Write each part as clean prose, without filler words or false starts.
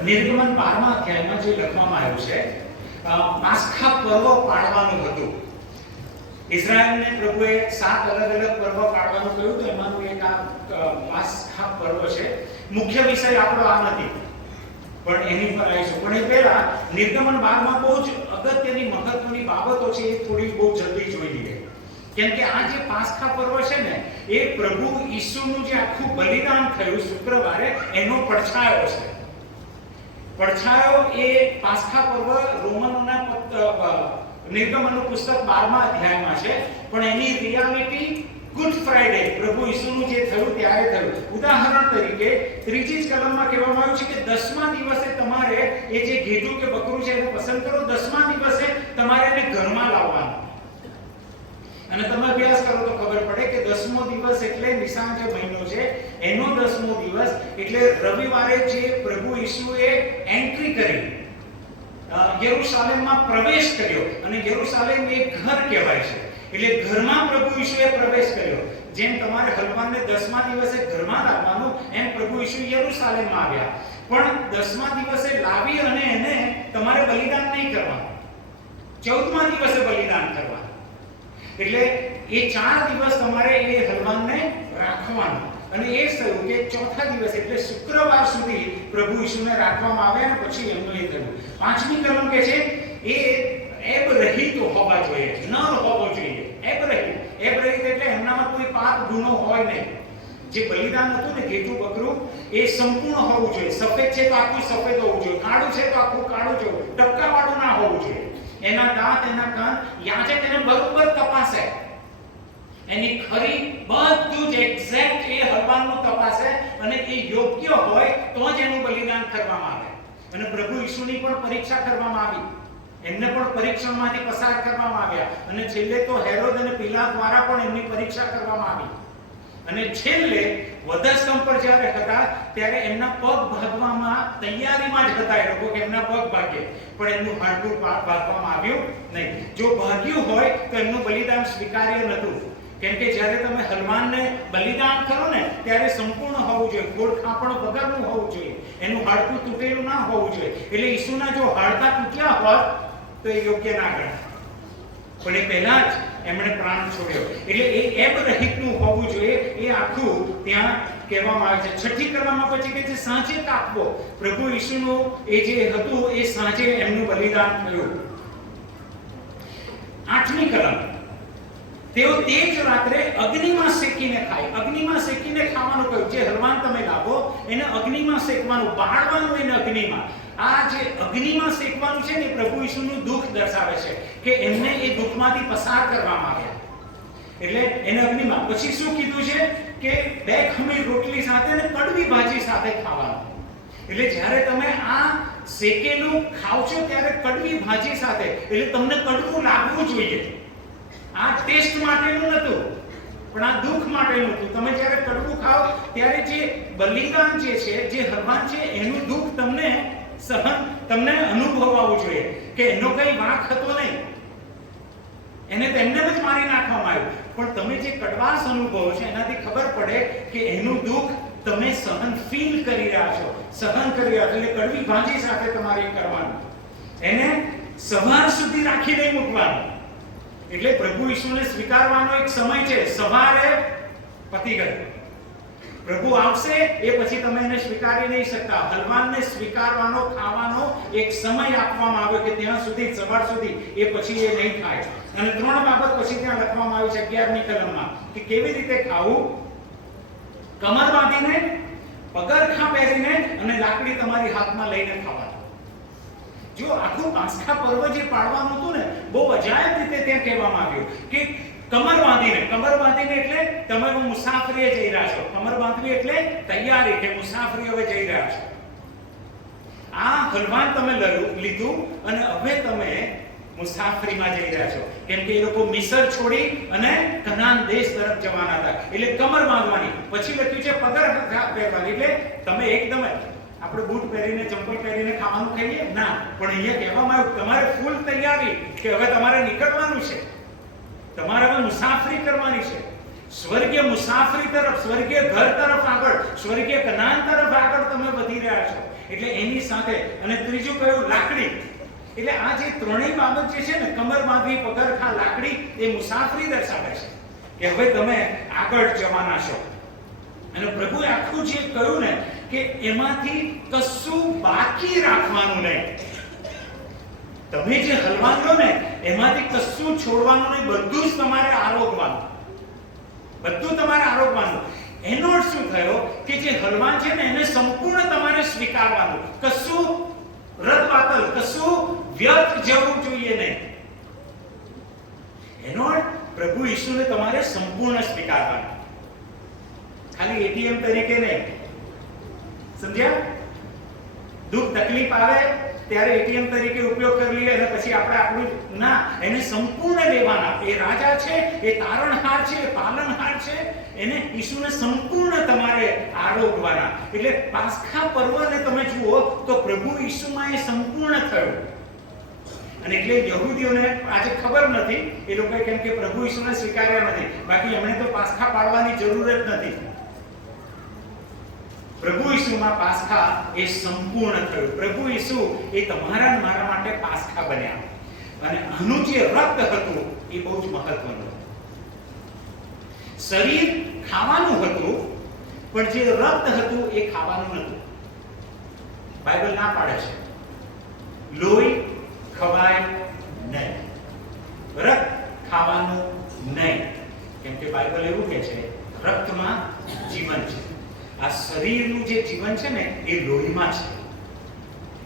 નિર્ગમન 12મા અધ્યાયમાં જે લખવામાં આવ્યું છે, પાસ્ખા પર્વ પાળવાનું હતું. ઇઝરાયલને પ્રભુએ 7 અલગ અલગ પર્વ પાળવાનું કહ્યું, તો એમાંનું એક આ પાસ્ખા પર્વ છે. મુખ્ય વિષય આપણો આ નથી, પણ એની પર આવીશું. પણ એ પહેલા નિર્ગમન 12માં બહુ જ અગત્યની મહત્વની બાબતો છે, એ થોડી બહુ જલ્દી જોઈ લઈએ. કેમ કે આ જે પાસ્ખા પર્વ છે ને, એ પ્રભુ ઈસુનું જે આખું બલિદાન થયું શુક્રવારે, એનો પડછાયો છે. પડછાયો એ પાસ્ખા પર્વ રોમનોના નિર્ગમનનું પુસ્તક 12મા અધ્યાયમાં છે, પણ એની રિયાલિટી ગુડ ફ્રાઈડે પ્રભુ ઈસુનું જે થયું ત્યારે થયું. ઉદાહરણ તરીકે 3જી જ કલમમાં કહેવામાં આવ્યું છે કે 10મા દિવસે તમારે એ જે ઘેટું કે બકરું છે એને પસંદ કરો. 10મા દિવસે તમારે એને ઘરમાં લાવવાનું. અને તમે અભ્યાસ કરો તો ખબર પડે કે 10મો દિવસ એટલે નિશાન જે મહિનો છે એનો 10મો દિવસ એટલે રવિવારે જે પ્રભુ ઈસુએ એન્ટ્રી કરી, યરૂશાલેમમાં પ્રવેશ કર્યો. અને યરૂશાલેમ એ ઘર કહેવાય છે, એટલે ઘરમાં પ્રભુ ઈસુએ પ્રવેશ કર્યો. જેમ તમારે હલવાનને 10મા દિવસે ઘરમાં લાવવાનું, એમ પ્રભુ ઈસુ યરૂશાલેમમાં આવ્યા. પણ 10મા દિવસે લાવી અને એને તમારે બલિદાન નહીં કરવાનું, 14મા દિવસે બલિદાન કરવાનું. એટલે એ 4 દિવસ તમારે એ હલવાનને રાખવાનું. અને એ થયું કે 4થા દિવસ એટલે શુક્રવાર સુધી પ્રભુ ઈસુને રાખવામાં આવે, અને પછી એમનું એ થયું. 5મી કલમ કે છે એ એબરહિત હોવા જોઈએ, નર હોવો જોઈએ. એબરહિત એટલે એમનામાં કોઈ પાપ ગુનો હોય નહીં. જે બલિદાન હતું ને ઘેટું બકરું, એ સંપૂર્ણ હોવું જોઈએ. સફેદ છે તો આખું સફેદ હોવું જોઈએ, કાળું છે તો આખું કાળું જોવું, ટપકાવાળું ના હોવું જોઈએ. એના દાંત, એના કાન, યાજક એને બરોબર તપાસે, એની ખરી બધું જ એક્ઝેક્ટ એ હલવાનનું તપાસે, અને એ યોગ્ય હોય તો જ એનું બલિદાન કરવામાં આવે. અને પ્રભુ ઈસુની પણ પરીક્ષા કરવામાં આવી, એમને પણ પરીક્ષણમાંથી પસાર કરવામાં આવ્યા. અને છેલ્લે તો હેરોદ અને પિલાત દ્વારા પણ એમની પરીક્ષા કરવામાં આવી. અને છેલ્લે વધસ્તંભ પર જ્યારે હતા ત્યારે એમના પગ ભાગવામાં તૈયારીમાં જ હતા એ લોકો કે એમના પગ ભાગે, પણ એમનું હાડકું ભાગવામાં આવ્યું નહીં. જો ભાગ્યું હોય તો એમનું બલિદાન સ્વીકાર્ય નહોતું. કેમ કે જ્યારે તમે હલવાનને બલિદાન કરો ને ત્યારે સંપૂર્ણ હોવું જોઈએ, ગોળ ખાપણ વગરનું હોવું જોઈએ, એનું હાડકું તૂટેલું ના હોવું જોઈએ. એટલે ઈસુના જો હાડકા તૂટ્યા હોત તો એ યોગ્ય ના ગણાય. પણ એ પહેલા જ એમણે પ્રાણ છોડ્યો, એટલે એ એબરહિતનું હોવું જોઈએ. એ આખું ત્યાં કહેવામાં આવે છે. 6ઠી કલમમાં પછી કે છે સાંજે કાપવો. પ્રભુ ઈસુનું એ જે હતું એ સાંજે એમનું બલિદાન થયું. 8મી કલમ, તેઓ તે જ રાત્રે અગ્નિમાં શેકીને ખાય. અગ્નિમાં શેકીને ખાવાનું કહ્યું. જે હલવાન તમે લાવો એને અગ્નિમાં શેકવાનું, બાળવાનું એને અગ્નિમાં. આ જે અગ્નિમાં શેકવાનું છે ને પ્રભુ ઈસુનું દુઃખ દર્શાવે છે કે એમને એ દુઃખમાંથી પસાર કરવામાં આવ્યા, એટલે એને અગ્નિમાં. પછી શું કીધું છે કે 2 ખમીર રોટલી સાથે અને કડવી ભાજી સાથે ખાવાનું. એટલે જ્યારે તમે આ શેકેલું ખાવ છો ત્યારે કડવી ભાજી સાથે, એટલે તમને કડવું લાગવું જોઈએ. આ ટેસ્ટ માટેનું નતું, પણ આ દુઃખ માટેનું હતું. તમે જ્યારે કડવું ખાઓ ત્યારે જે બલિદાન જે છે, જે હલવાન છે, એનું દુઃખ તમને અનુભવવું જોઈએ કે એનો કઈ વાંક હતો નહીં, એને તેમને જ મારી નાખવામાં આવ્યું. પણ તમે જે કડવાશ અનુભવો છો એનાથી ખબર પડે કે એનું દુઃખ તમે ફીલ કરી રહ્યા છો, સહન કરી રહ્યા છો. એટલે કડવી ભાજી સાથે તમારે કરવાનું, એને સવાર સુધી રાખી નહીં મૂકવાનું. એટલે પ્રભુ ઈસુને સ્વીકારવાનો એક સમય છે, સવારે પતી ગયું. પ્રભુ આવશે એ પછી તમે એને સ્વીકારી નહીં શકતા. હલવાનને સ્વીકારવાનો, ખાવાનો એક સમય આપવામાં આવ્યો કે ત્યાં સુધી, સવાર સુધી, એ પછી એ નહીં ખાય. અને 3 બાબત પછી ત્યાં લખવામાં આવી છે 11મી કલમમાં કે કેવી રીતે ખાવું. કમર બાંધીને, પગરખાં પહેરીને અને લાકડી તમારી હાથમાં લઈને ખાવાનું. જો આખું પાસ્ખા પર્વ જે પાળવાનું હતું ને, બહુ અજાયબ રીતે ત્યાં કહેવામાં આવ્યું કે કમર બાંધીને એટલે તમે મુસાફરીએ જઈ રહ્યા છો. કમર બાંધવી એટલે તૈયારી કે મુસાફરી હવે જઈ રહ્યા છો. આ હલવાન તમે લીધું અને હવે તમે મુસાફરીમાં જઈ રહ્યા છો. કેમ કે એ લોકો મિસર છોડી અને કનાન દેશ તરફ જવાના હતા. એટલે કમર બાંધવાની. પછી લખ્યું છે પગરખાં પહેરવાની. એટલે તમે એકદમ આપણે બૂટ પહેરીને, ચંપલ પહેરીને ખાવાનું ખાઈએ ના, પણ અહીંયા કહેવામાં આવ્યું તમારે ફૂલ તૈયારી કે હવે તમારે નીકળવાનું છે, તમારે હવે મુસાફરી કરવાની છે. સ્વર્ગીય મુસાફરી તરફ, સ્વર્ગીય ઘર તરફ આગળ, સ્વર્ગીય કનાન તરફ આગળ તમે વધી રહ્યા છો. એટલે એની સાથે. અને ત્રીજું કયું? લાકડી. એટલે આ જે ત્રણેય બાબત જે છે ને, કમર બાંધવી, પગરખા, લાકડી, એ મુસાફરી દર્શાવે છે કે હવે તમે આગળ જવાના છો. અને પ્રભુએ આખું જે કહ્યું ને કે એમાંથી કશું બાકી રાખવાનું નહીં. તમે જે હલવાન લો ને એમાંથી કશું છોડવાનું નહીં, બધું જ તમારે આરોગવાનું. બધું તમારે આરોગવાનું. એનો અર્થ શું થયો કે જે હલવાન છે ને એને સંપૂર્ણ તમારે સ્વીકારવાનું. કશું રદબાતલ, કશું વ્યર્થ જવું જોઈએ નહીં. એનો અર્થ પ્રભુ ઈસુને તમારે સંપૂર્ણ સ્વીકારવાનું, ખાલી એટીએમ તરીકે નહીં. સમજ્યા? દુઃખ તકલીફ આવે ત્યારે એટીએમ તરીકે ઉપયોગ કરી લઈએ અને પછી આપણે આપણું ના, એને સંપૂર્ણ લેવાના. એ રાજા છે, એ તારણહાર છે, એ પાલનહાર છે, એને ઈસુને સંપૂર્ણ તમારે આરોગવાના. એટલે પાસ્ખા પર્વને તમે જુઓ તો પ્રભુ ઈસુમાં એ સંપૂર્ણ થયું. અને એટલે યહૂદીઓને આજે ખબર નથી, એ લોકો કેમ કે પ્રભુ ઈસુને સ્વીકાર્યા નથી, બાકી એમણે તો પાસ્ખા પાડવાની જરૂર જ નથી. પ્રભુ ઈસુમાં પાસ્ખા એ સંપૂર્ણ થયું. પ્રભુ ઈસુ એ તમારા અને મારા માટે પાસ્ખા બન્યા. અને આનું જે રક્ત હતું એ બહુ જ મહત્વનું હતું. શરીર ખાવાનું હતું, પણ જે રક્ત હતું એ ખાવાનું નહોતું. બાઇબલ ના પાડે છે લોહી ખવાય નહીં, રક્ત ખાવાનું નહીં. કેમ કે બાઇબલ એવું કહે છે રક્તમાં જીવન છે. આ શરીરનું જે જીવન છે ને એ લોહીમાં છે.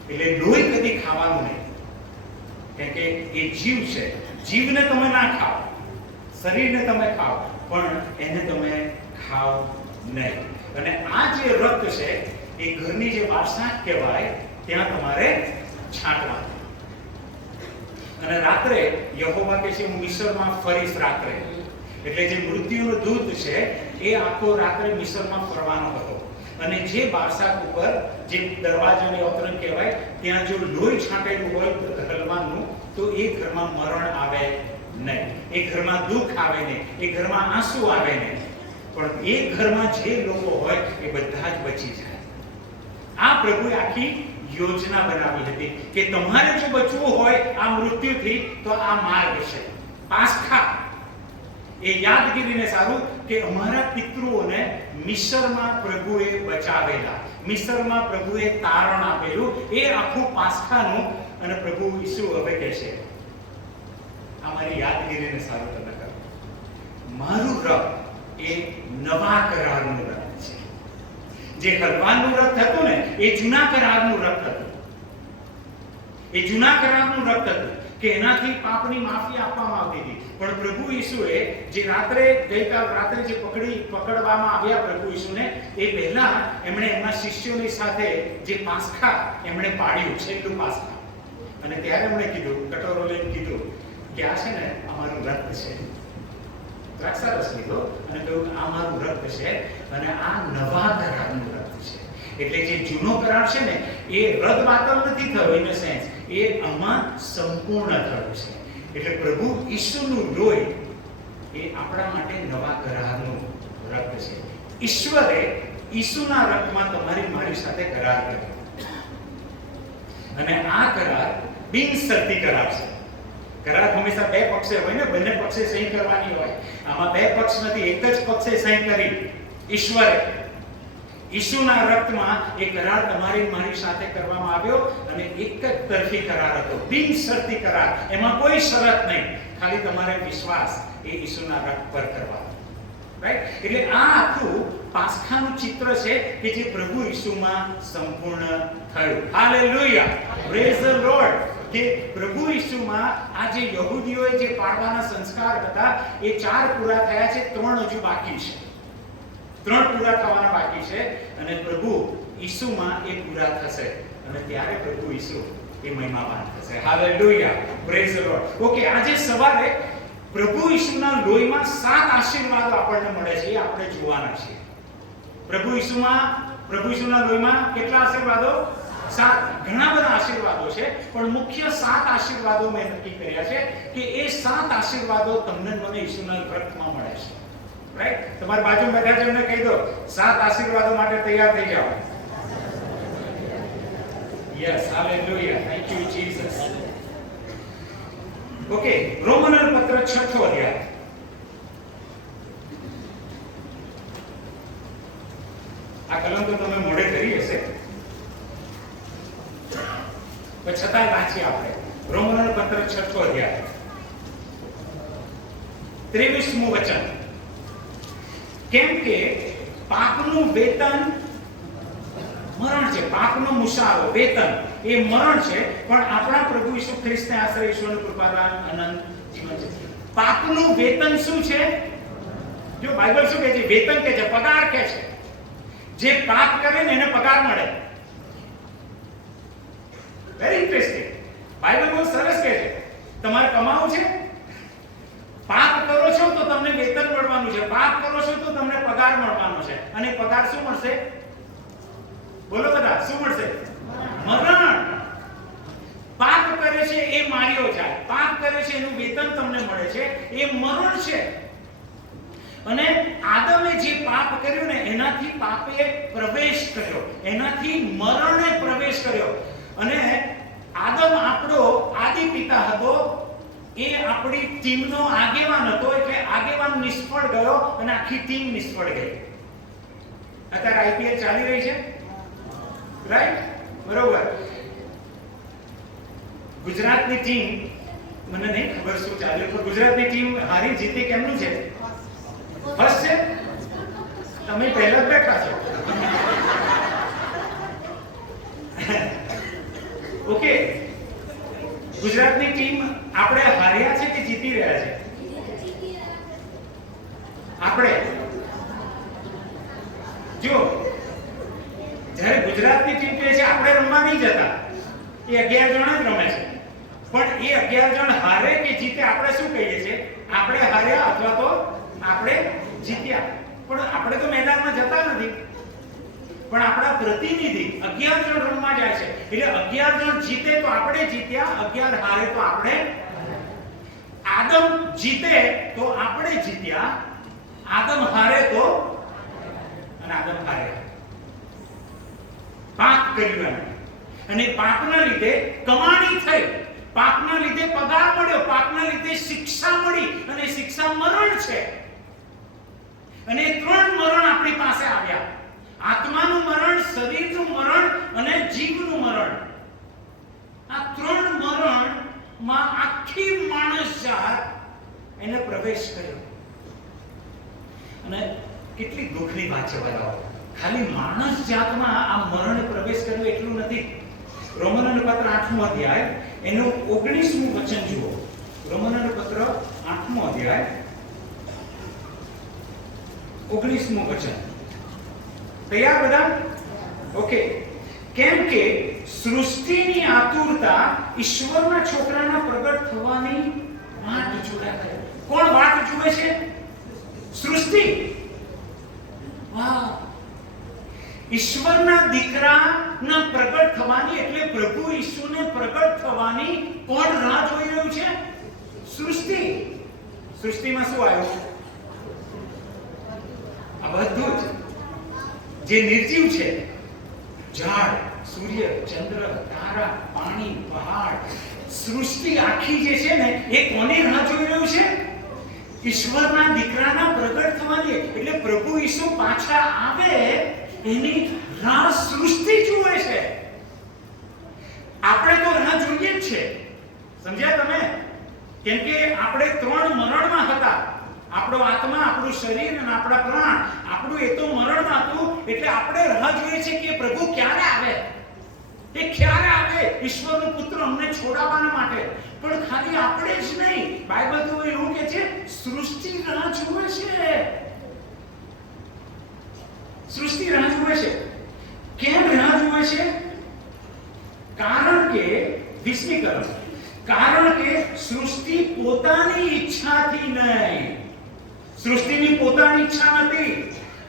એટલે લોહી કદી ખાવાનું નહીં, કેમ કે એ જીવ છે. જીવને તમે ના ખાઓ, શરીરને તમે ખાઓ, પણ એને તમે ખાઓ નહીં. અને આ જે રક્ત છે એ ઘરની જે વારસાત કહેવાય ત્યાં તમારે છાંટવાનું. અને રાત્રે યહોવા કહે છે હું મિસ્રમાં ફરીશ રાત્રે. એટલે જે મૃત્યુનો દૂત છે એ આખો રાત્રે મિસ્રમાં ફરવાનો હતો. અને જે બારસાત ઉપર જે દરવાજાની અવતરણ કહેવાય ત્યાં જો લોહી છાંટેલું હોય હલવાનનું, તો એ ઘરમાં મરણ આવે નહીં, એ ઘરમાં દુઃખ આવે નહીં, એ ઘરમાં આંસુ આવે નહીં. પણ એ ઘરમાં જે લોકો હોય એ બધા જ બચી જાય. આ પ્રભુએ આખી યોજના બનાવી હતી કે તમારે જો બચવું હોય આ મૃત્યુથી તો આ માર્ગ છે પાસ્ખા. એ યાદગીરીને સારું કે અમારા પિતૃઓને મિસ્રમાં પ્રભુએ બચાવેલા, મિસ્રમાં પ્રભુએ તારણ આપેલું, એ આખું પાસ્ખાનું. અને પ્રભુ ઈસુ હવે કહે છે અમારી યાદગીરીને સારું તમે કરો. મારું રક્ત એ નવા કરારનું રક્ત છે. જે હલવાનનું રક્ત હતું ને એ જૂના કરારનું રક્ત હતું. એ જૂના કરારનું રક્ત હતું કે એનાથી પાપની માફી આપવામાં આવતી હતી. પણ પ્રભુ ઈસુએ જે ગઈકાલ રાત્રે જે પકડવામાં આવ્યા પ્રભુ ઈસુને, એ પહેલા એમણે એમના શિષ્યોની સાથે જે પાસ્ખા એમણે પાડ્યું, છેલ્લું પાસ્ખા. અને ત્યારે એમણે કીધું, કટોરો લઈને કીધું કે આ છે ને અમારું રક્ત છે. દ્રાક્ષારસ લીધો અને કહ્યું આ મારું રક્ત છે અને આ નવા કરારનું રક્ત છે. એટલે જે જૂનો કરાર છે ને એ રદબાતલ નથી થયો, ઇન સેન્સ એ આમાં સંપૂર્ણ થયું છે. એટલે પ્રભુ ઈસુનું લોહી એ આપણા માટે નવા કરારનું રક્ત છે. ઈશ્વરે ઈસુના રક્તમાં તમારી મારી સાથે કરાર કર્યો. અને આ કરાર બિનશરતી કરાર છે. કરાર હંમેશા બે પક્ષે હોય ને, બંને પક્ષે સહી કરવાની હોય. આમાં બે પક્ષ નથી, એક જ પક્ષે સહી કરી. ઈશ્વરે ઈસુના રક્તમાં એ કરાર તમારી મારી સાથે કરવામાં આવ્યો અને એક જ તરફી કરાર હતો, બિનશરતી કરાર. એમાં કોઈ શરત નહીં, ખાલી તમારે વિશ્વાસ એ ઈસુના રક્ત પર કરવાનો. રાઈટ? એટલે આ આખું પાસ્ખાનું ચિત્ર છે કે જે પ્રભુ ઈસુમાં સંપૂર્ણ થયું. Hallelujah, praise the lord. કે પ્રભુ ઈસુમાં આ જે યહૂદીઓએ જે પાડવાના સંસ્કાર હતા એ 4 પૂરા થયા છે, 3 હજુ બાકી છે. 3 પૂરા થવાના બાકી છે અને પ્રભુ ઈસુમાં એ પૂરા થશે અને ત્યારે પ્રભુ ઈસુ એ મહિમાવાન થશે. Hallelujah, praise the lord. Okay, આજે સવારે પ્રભુ ઈસુના લોહીમાં 7 આશીર્વાદો આપણને મળે છે, એ આપણે જોવાના છે. પ્રભુ ઈસુના લોહીમાં કેટલા આશીર્વાદો? 7. ઘણા બધા આશીર્વાદો છે, પણ મુખ્ય 7 આશીર્વાદો મેં નક્કી કર્યા છે કે એ 7 આશીર્વાદો તમને મને ઈસુના રક્તમાં મળે છે. રાઈટ? તમારી બાજુમાં બેઠા છે એમને કહી દો 7 આશીર્વાદો માટે તૈયાર થઈ જાઓ. Yes, hallelujah. Thank you, Jesus. Okay, રોમનર પત્ર 6થો અધ્યાય. આ કલમ તો તમે મોડે કરી હશે, પણ છતાંય વાંચીએ આપણે. રોમનર પત્ર 6થો અધ્યાય 23મું વચન. કેમ કે પાપનું વેતન મરણ છે. પાપનો મુસારો વેતન એ મરણ છે, પણ આપણા પ્રભુ ઈસુ ખ્રિસ્તને આશ્રય ઈશ્વરની કૃપાદાન અનંત જીવન છે. પાપનું વેતન શું છે? જો બાઇબલ શું કહે છે? વેતન કહે છે, પગાર કહે છે. જે પાપ કરે ને એને પગાર મળે. Very interesting. બાઇબલ બહુ સરસ કહે છે, તમારે કમાવું છે, પાપ કરો છો તો તમને વેતન મળવાનું છે, પાપ કરો છો તો તમને પગાર મળવાનો છે. અને પગાર શું મળશે? બોલો બધા, શું મળશે? મરણ. પાપ કરે છે એ માર્યો જાય, પાપ કરે છે એનું વેતન તમને મળે છે, એ મરણ છે. અને આદમે જે પાપ કર્યું ને એનાથી પાપે પ્રવેશ કર્યો, એનાથી મરણે પ્રવેશ કર્યો. અને આદમ આપણો આદિ પિતા હતો, એ આપણી ટીમનો આગેવાન હતો, એટલે આગેવાન નિષ્ફળ ગયો અને આખી ટીમ નિષ્ફળ ગઈ. અત્યારે આઈપીએલ ચાલી રહી છે, રાઈટ? બરોબર. ગુજરાતની ટીમ, મને નહીં ખબર શું ચાલ્યું, પણ ગુજરાતની ટીમ હારી જીતી. કેમનું છે? ફર્સ્ટ છે. તમે પહેલા જ બેઠા છો. ઓકે, ગુજરાતની ટીમ આપણે હાર્યા છે કે જીતી રહ્યા છે? આપણે જો જ્યારે ગુજરાતની ટીમ કહે છે આપણે રમવા નહીં જતા, એ 11 જણ જ રમે છે, પણ એ 11 જણ હારે કે જીતે આપણે શું કહીએ છીએ? આપણે હાર્યા અથવા તો આપણે જીત્યા. પણ આપણે તો મેદાનમાં જતા નથી, પણ આપણા પ્રતિનિધિ 11 જણ રમવા જાય છે, એટલે 11 જણ જીતે તો આપણે જીત્યા, 11 હારે તો આપણે. આદમ જીતે તો આપણે જીત્યા, આદમ હારે તો અને આદમ હારે. પાપ કર્યું અને પાપના લીધે કમાણી થઈ, પાપના લીધે પગાર મળ્યો, પાપના લીધે શિક્ષા મળી, અને શિક્ષા મરણ છે. અને 3 મરણ આપણી પાસે આવ્યા: આત્માનું મરણ, શરીરનું મરણ અને જીવનું મરણ. આ 3 મરણમાં આખી માણસ જાત એને પ્રવેશ કર્યો. અને કેટલી દુઃખની વાત છે બરાબર. ખાલી માણસ જાતમાં આ મરણે પ્રવેશ કર્યો એટલું નથી. રોમનર પત્ર 8મો અધ્યાય એનું 19મું વચન જુઓ. રોમનર પત્ર 8મો અધ્યાય 19મું વચન. તૈયાર બધા? ઓકે. કેમ કે સૃષ્ટિની આતુરતા ઈશ્વરના છોકરાના પ્રગટ થવાની વાટ જુએ છે. કોણ વાટ જુએ છે? સૃષ્ટિ. વાહ! ઈશ્વરના દીકરાના પ્રગટ થવાની, એટલે પ્રભુ ઈસુને પ્રગટ થવાની કોણ રાહ જોઈ રહ્યું છે? સૃષ્ટિ. સૃષ્ટિમાં શું આવ્યું? આ બધું જ જે નિર્જીવ છે, ઝાડ, સૂર્ય, ચંદ્ર, તારા, પાણી, પહાડ, સૃષ્ટિ આખી જે છે ને એ કોની રાહ જોઈ રહ્યું છે? ઈશ્વરના દીકરાના પ્રગટ થવાની, એટલે પ્રભુ ઈસુ પાછા આવે એની રાહ સૃષ્ટિ જુએ છે. આપણે તો રાહ જોઈએ જ છે. સમજ્યા તમે? કેમ કે આપણે 3 મરણમાં હતા. આપણો આત્મા, આપણું શરીર અને આપણા પ્રાણ, આપણું એ તો મરણમાં હતું. એટલે આપણે રાહ જોઈએ છે કે પ્રભુ ક્યારે આવે, એ ક્યારે આવે ઈશ્વરનો પુત્ર અમને છોડાવવાના માટે. પણ ખાલી આપણે જ નહીં, બાઇબલ તો એવું કહે છે સૃષ્ટિ રાહ જુએ છે. સૃષ્ટિ રાહ જુએ છે. કેમ રાહ જુએ છે? કારણ કે 20મી કલમ, કારણ કે સૃષ્ટિ પોતાની ઈચ્છાથી નહીં, સૃષ્ટિની પોતાની ઈચ્છા નથી,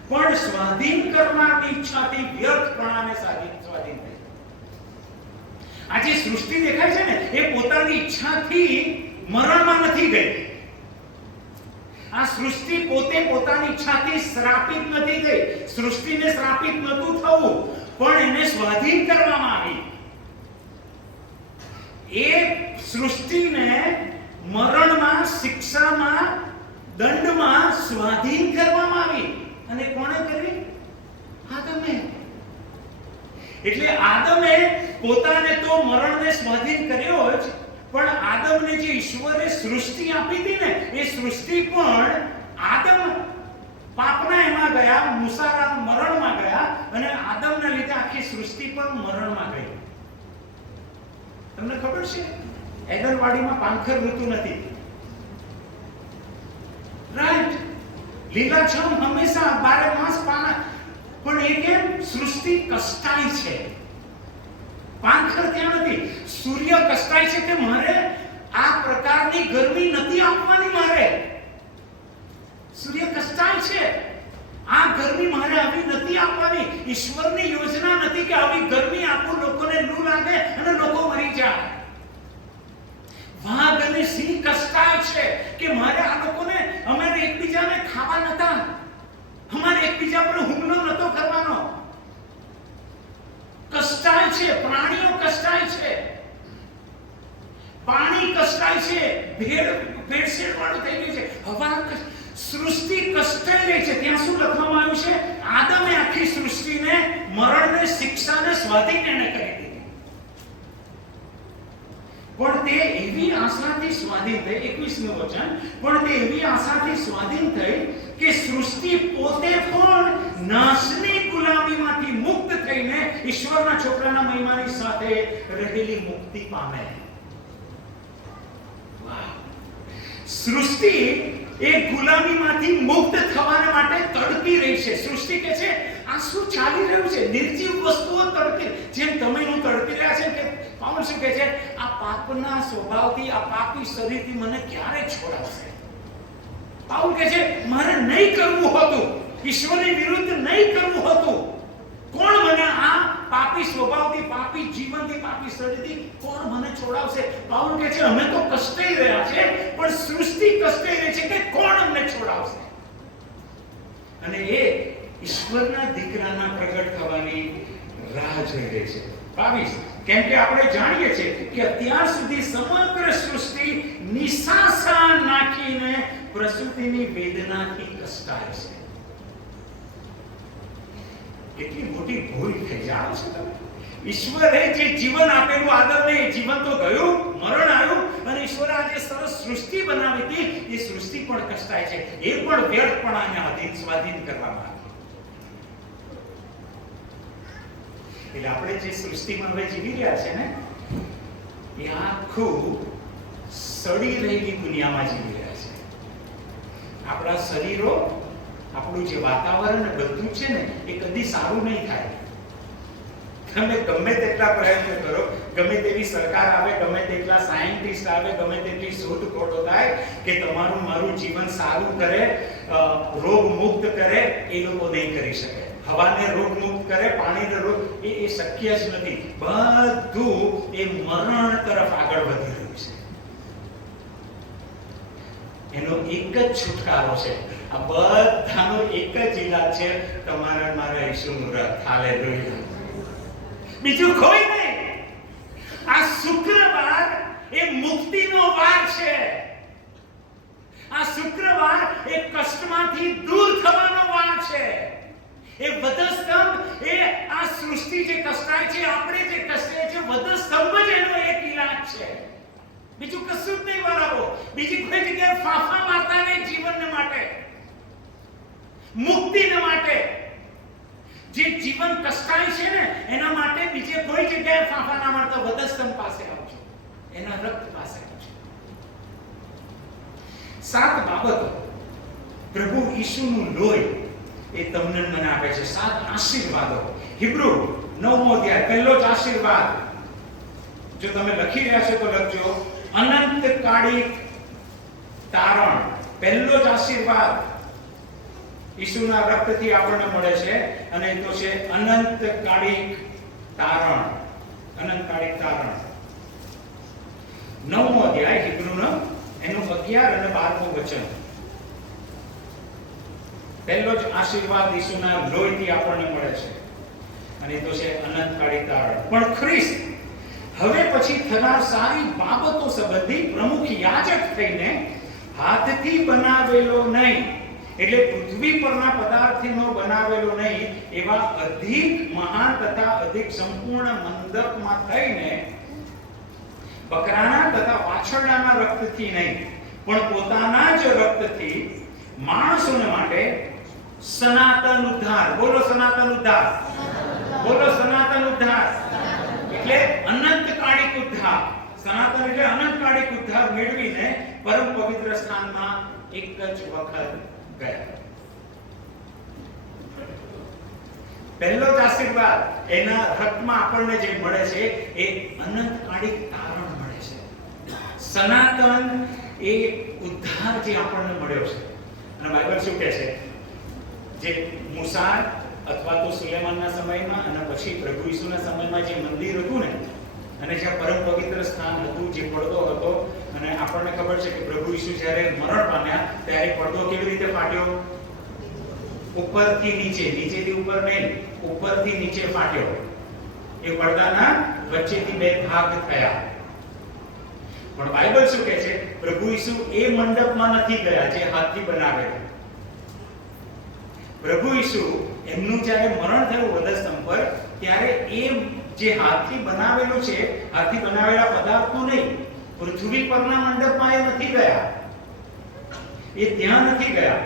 પણ સ્વાધીન કરનારની ઈચ્છાથી વ્યર્થપણાને સ્વાધીન થઈ. આ જે સૃષ્ટિ દેખાય છે ને એ પોતાની ઈચ્છાથી મરણમાં નથી ગઈ. આ સૃષ્ટિ પોતે પોતાની ઈચ્છાથી શ્રાપિત નથી થઈ. સૃષ્ટિને શ્રાપિત નતું થવું, પણ એને સ્વાધીન કરવામાં આવી. સૃષ્ટિને મરણમાં, શિક્ષામાં, દંડમાં સ્વાધીન કરવામાં આવી. અને કોણે કરી? આદમે. એટલે આદમે પોતાને તો મરણને સ્વાધીન કર્યો જ, પણ આદમને જે ઈશ્વરે સૃષ્ટિ આપી હતી ને, એ સૃષ્ટિ પણ આદમ પાપના એમાં ગયા, મુસારાના મરણમાં ગયા, અને આદમના લીધે આખી સૃષ્ટિ પણ મરણમાં ગઈ. તમને ખબર છે એડનવાડીમાં પાંખર ઋતુ નથી, રાઈટ? લીલાછમ હંમેશા 12 માસ પાના, પણ એ કેમ? સૃષ્ટિ કષ્ટાય છે, પાંખર ત્યાં નથી. સૂર્ય કષ્ટાય છે કે મારે આ પ્રકારની ગરમી નથી આપવાની, મારે સૂર્ય કષ્ટાય છે, આ ગરમી મારે આવી નથી આપવાની. ઈશ્વરની યોજના નથી કે આવી ગરમી આપું, લોકોને લૂ લાગે અને લોકો મરી જાય. વાઘ અને સિંહ કષ્ટાય છે કે મારે આ લોકોને, અમારે એકબીજાને ખાવા નતા, અમારે એકબીજા પર હુમલો નતો કરવાનો. કષ્ટાય છે, પ્રાણીઓ કષ્ટાય છે, પાણી કષ્ટાય છે, ભેળસેળ વાળું થઈ ગયું છે, હવા, સૃષ્ટિ કષ્ટાઈ રહી છે. ત્યાં શું લખવામાં આવ્યું છે? આદમે આખી સૃષ્ટિને મરણને, શિક્ષાને સ્વાધીન એને કરી દીધી. પણ તે એવી આશાથી સ્વાધીન થઈ, 21નું વચન, પણ તે એવી આશાથી સ્વાધીન થઈ કે સૃષ્ટિ પોતે પણ નાશની ગુલામીમાંથી મુક્ત થઈને ઈશ્વરના છોકરાના મહિમાની સાથે રહેલી મુક્તિ પામે. વાહ! સૃષ્ટિ એ ગુલામીમાંથી મુક્ત થવાને માટે તડપી રહી છે. સૃષ્ટિ કહે છે આ શું ચાલી રહ્યું છે? નિર્જીવ વસ્તુઓ તડપી, જેમ તમે હું તડપી રહ્યા છે કે પાઉલ શું કહે છે? આ પાપના સ્વભાવથી, આ પાપી શરીરથી મને ક્યારે છોડાવશે? પાઉલ કહે છે મારે નહીં કરવું હતું, ઈશ્વરની વિરુદ્ધ નહીં કરવું હતું. કોણ મને આ પાપી સ્વભાવથી, પાપી જીવનથી, પાપી શરીરથી કોણ મને છોડાવશે? પાઉલ કહે છે અમે તો કષ્ટાઈ રહ્યા છે, પણ સૃષ્ટિ કષ્ટાઈ રહી છે કે કોણ અમને છોડાવશે? અને એ ઈશ્વરના દીકરાના પ્રગટ થવાની રાહ જોઈ રહી છે. 22, કેમ કે આપણે જાણીએ છીએ કે અત્યાર સુધી સમગ્ર સૃષ્ટિ નિશાસા નાખીને પ્રસૂતિની વેદનાથી કષ્ટાય છે. કેટલી મોટી ભૂલ થઈ જાય છે તમે. ઈશ્વરે જે જીવન આપેલું આદમને, એ જીવન તો ગયું, મરણ આવ્યું, અને ઈશ્વરે આજે સરસ સૃષ્ટિ બનાવી હતી, એ સૃષ્ટિ પણ કષ્ટાય છે. એ પણ વ્યર્થપણાને આધીન, સ્વાધીન કરવામાં આવી. એટલે આપણે જે સૃષ્ટિમાં હવે જીવી રહ્યા છે ને, એ આખું સડી રહેલી દુનિયામાં જીવી રહ્યા છે. આપણા શરીરો, આપણું જે વાતાવરણ બધું છે ને, એ કદી સારું નહીં થાય. તમે ગમે તેટલા પ્રયત્ન કરો, ગમે તેવી સરકાર આવે, ગમે તેટલા સાયન્ટિસ્ટ આવે, ગમે તેટલી શોધખોળો થાય કે તમારું મારું જીવન સારું કરે, રોગ મુક્ત કરે, એ લોકો નહીં કરી શકે. હવાને રોગ મુક્ત કરે, પાણીને રોગ, એ શક્ય જ નથી. બધું એ મરણ તરફ આગળ વધી રહ્યું છે. એનો એક જ છુટકારો છે. આ બધાનો એક જ ઈલાજ છે, તમારા મારા ઈસુનું રક્ત. હાલેલુયા. બીજું કોઈ નહીં. આ શુક્રવાર એ મુક્તિનો વાર છે. આ શુક્રવાર એ કષ્ટમાંથી દૂર થવાનો વાર છે. એ વધસ્તંભ, એ આ સૃષ્ટિ જે કષ્ટાય છે, આપણે જે કષ્ટાય છે, વધસ્તંભ જ એનો એક ઈલાજ છે. બીજું કશું જ નહીં બરાબર. બીજી કોઈ જગ્યાએ ફાફા મારતા નહીં જીવનને માટે, મુક્તિને માટે. જે જીવન કષ્ટાય છે ને, એના માટે બીજે કોઈ જગ્યાએ ફાફા ના મારતા, વધસ્તંભ પાસે આવજો, એના રક્ત પાસે આવજો. 7 બાબતો પ્રભુ ઈસુનું લોહી એ તમને મને આપે છે. 7 આશીર્વાદો. હિબ્રુ 9મો અધ્યાય, પહેલો જ આશીર્વાદ, જો તમે લખી રહ્યા છો તો લખજો, અનંતકાળી તારણ. પહેલો જ આશીર્વાદ ઈસુના રક્તથી આપણને મળે છે, અને એ તો છે અનંતકાળી તારણ. અનંતકાળી તારણ. 9મો અધ્યાય હિબ્રુનો, એનું 11 અને 12મું વચન. પહેલો જ આશીર્વાદ ઈસુના લોહીથી આપણને મળે છે, અને એ તો છે અનંતકાળી તારણ. પણ ખ્રિસ્ત હવે પછી થનાર સારી બાબતો સંબંધી પ્રમુખ યાજક થઈને હાથથી બનાવેલો નહીં, એટલે પૃથ્વી પરના પદાર્થનો બનાવેલો નહીં, એવા અધિક મહાન તથા અધિક સંપૂર્ણ મંડપમાં થઈને બકરાના તથા વાછરડાના રક્તથી નહીં, પણ પોતાના જ રક્તથી માણસોને માટે સનાતન ઉદ્ધાર, બોલો સનાતન ઉદ્ધાર, બોલો સનાતન ઉદ્ધાર, એટલે અનંતકાળિક ઉદ્ધાર, સનાતન એટલે અનંતકાળિક ઉદ્ધાર મેળવીને પરમ પવિત્ર સ્થાનમાં એક જ વખત ગયા. પહેલો જ આશીર્વાદ એના રક્તમાં આપણને જે મળે છે એ અનંતકાળિક તારણ મળે છે. સનાતન એ ઉદ્ધાર જે આપણને મળ્યો છે. અને બાઇબલ શું કહે છે? જે મૂસા અથવા તો સુલેમાનના સમયમાં અને પછી પ્રભુ ઈસુના સમયમાં જે મંદિર હતું ને, અને જ્યાં પરમ પવિત્ર સ્થાન હતું, જે પડદો હતો, અને આપણને ખબર છે કે પ્રભુ ઈસુ જ્યારે મરણ પામ્યા ત્યારે પડદો કેવી રીતે ફાટ્યો? ઉપરથી નીચે, નીચેથી ઉપર નહીં, ઉપરથી નીચે ફાટ્યો. એ પડદાના વચ્ચેથી બે ભાગ થયા. પણ બાઇબલ શું કહે છે? પ્રભુ ઈસુ એ મંડપમાં નથી ગયા જે હાથથી બનાવેલો. પ્રભુ ઈસુ એમનું જ્યારે મરણ થયું વધસ્તંભ પર, ત્યારે એ જે હાથથી બનાવેલું છે, હાથથી બનાવેલા પદાર્થો નહીં, પૃથ્વી પરના મંડપમાં એ નથી ગયા, એ ત્યાં નથી ગયા.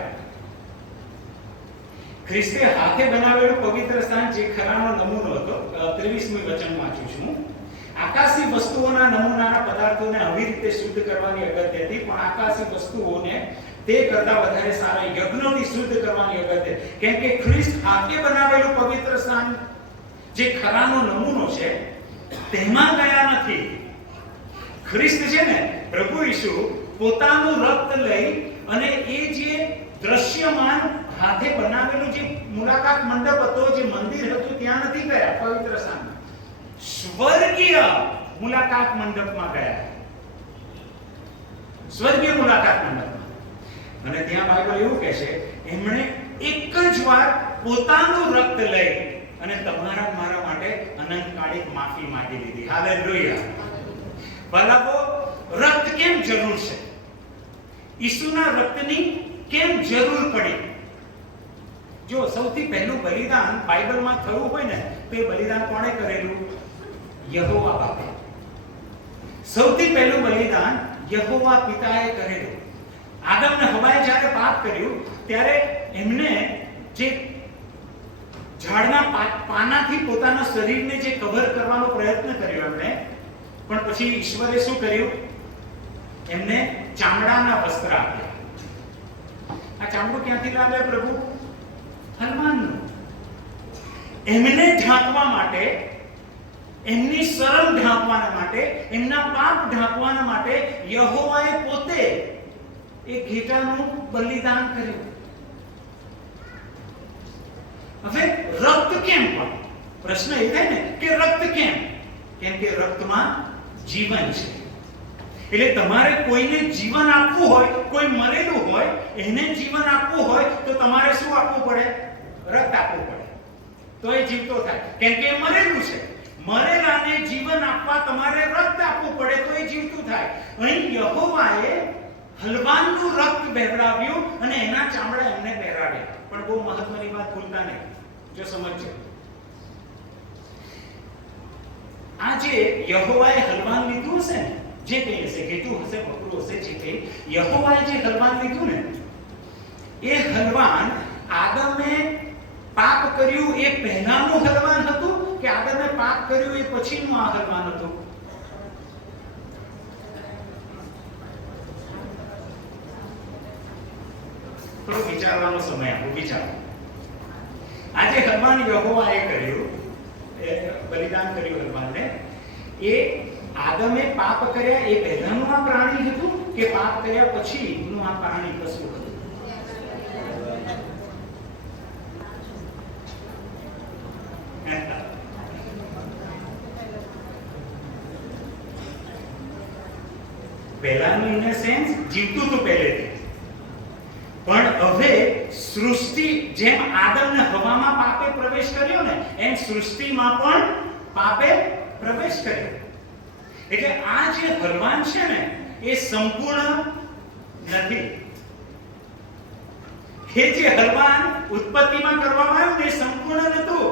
ખ્રિસ્તે હાથે બનાવેલું પવિત્ર સ્થાન જે ખરાનો નમૂનો હતો, 23મી વચન વાંચું છું. આકાશી વસ્તુઓના નમૂનાના પદાર્થોને આવી રીતે શુદ્ધ કરવાની અગત્ય હતી, પણ આકાશી વસ્તુઓને તે કરતા વધારે સારા યજ્ઞોથી શુદ્ધ કરવાની અગત્ય, કેમ કે ખ્રિસ્ત હાથે બનાવેલું પવિત્ર સ્થાન જે ખરાનો નમૂનો છે તેમાં ગયા નથી. ખ્રિસ્ત છે ને, પ્રભુ ઈસુ પોતાનું રક્ત લઈ અને એ જે દ્રશ્યમાન હાથે બનાવેલું જે મુલાકાત મંડપ હતો, જે મંદિર હતું, ત્યાં નથી ગયા પવિત્ર સ્થાન, સ્વર્ગીય મુલાકાત મંડપમાં ગયા. સ્વર્ગીય મુલાકાત મંડપમાં. અને ત્યાં બાઇબલ એવું કહે છે, એમણે એક જ વાર પોતાનું રક્ત લઈ અને તમારા મારા માટે અનંતકાળિક માફી માંગી લીધી. હાલેલુયા. ભલાકો, રક્ત કેમ જરૂર છે? ઈસુના રક્તની કેમ જરૂર પડી? જો સૌથી પહેલું બલિદાન બાઇબલમાં થયું હોય ને, તો એ બલિદાન કોણે કરેલું? યહોવા બાપે. સૌથી પહેલું બલિદાન યહોવા પિતાએ કરેલું. આદમ ને હવાએ જ્યારે પાપ કર્યું ત્યારે એમને જે ઝાડના પાનાથી પોતાના શરીરને જે કવર કરવાનો પ્રયત્ન કર્યો એમણે, પણ પછી ઈશ્વરે શું કર્યું? એમને ચામડાના વસ્ત્ર આપ્યા. આ ચામડું ક્યાંથી લાવ્યા પ્રભુ? હનુમાનનું. એમને ઢાંકવા માટે, એમની શરમ ઢાંકવાના માટે, એમના પાપ ઢાંકવાના માટે યહોવાએ પોતે એ ઘેટાનું બલિદાન કર્યું. હવે રક્ત કેમ? પણ પ્રશ્ન એ થાય ને કે રક્ત કેમ? કેમ કે રક્તમાં જીવન છે. એટલે તમારે કોઈને જીવન આપવું હોય, કોઈ મરેલું હોય એને જીવન આપવું હોય, તો તમારે શું આપવું પડે? રક્ત આપવું પડે, તો એ જીવતો થાય. કેમ કે મરેલું છે. મરેલાને જીવન આપવા તમારે રક્ત આપવું પડે, તો એ જીવતું થાય. અહીં યહોવાએ હલવાનનું રક્ત બહેરાવ્યું અને એના ચામડા એમને પહેરાવ્યા. પણ બહુ મહત્વની વાત ભૂલતા નહીં, જો સમજજો. આ જે યહોવાએ હલવાન લીધું હશે ને, જે કંઈ હશે, ઘેટું હશે, બકરું હશે, જે કંઈ યહોવાએ જે હલવાન લીધું ને, એ હલવાન આદમે પાપ કર્યું એ પહેલાનું હલવાન હતું કે આદમે પાપ કર્યું એ પછીનું આ હલવાન હતું? થોડો વિચારવાનો સમય આપો, વિચારો. આજે હલવાન યહોવાએ કર્યું, બલિદાન કર્યું હલવાનને, એ આદમે પાપ કર્યા એ પહેલાનું આ પ્રાણી હતું કે પાપ કર્યા પછીનું આ પ્રાણી પશુ હતું? પહેલાનું ઇન અ સેન્સ જીવતું તો પહેલેથી, પણ હવે સૃષ્ટિ જેમ આદમ ને હવામાં પાપે પ્રવેશ કર્યો ને, એમ સૃષ્ટિમાં પણ પાપે પ્રવેશ કર્યો. એટલે આ જે હલવાન છે ને એ સંપૂર્ણ નથી. એ જે હલવાન ઉત્પત્તિમાં કરવામાં આવ્યું ને એ સંપૂર્ણ નહોતું.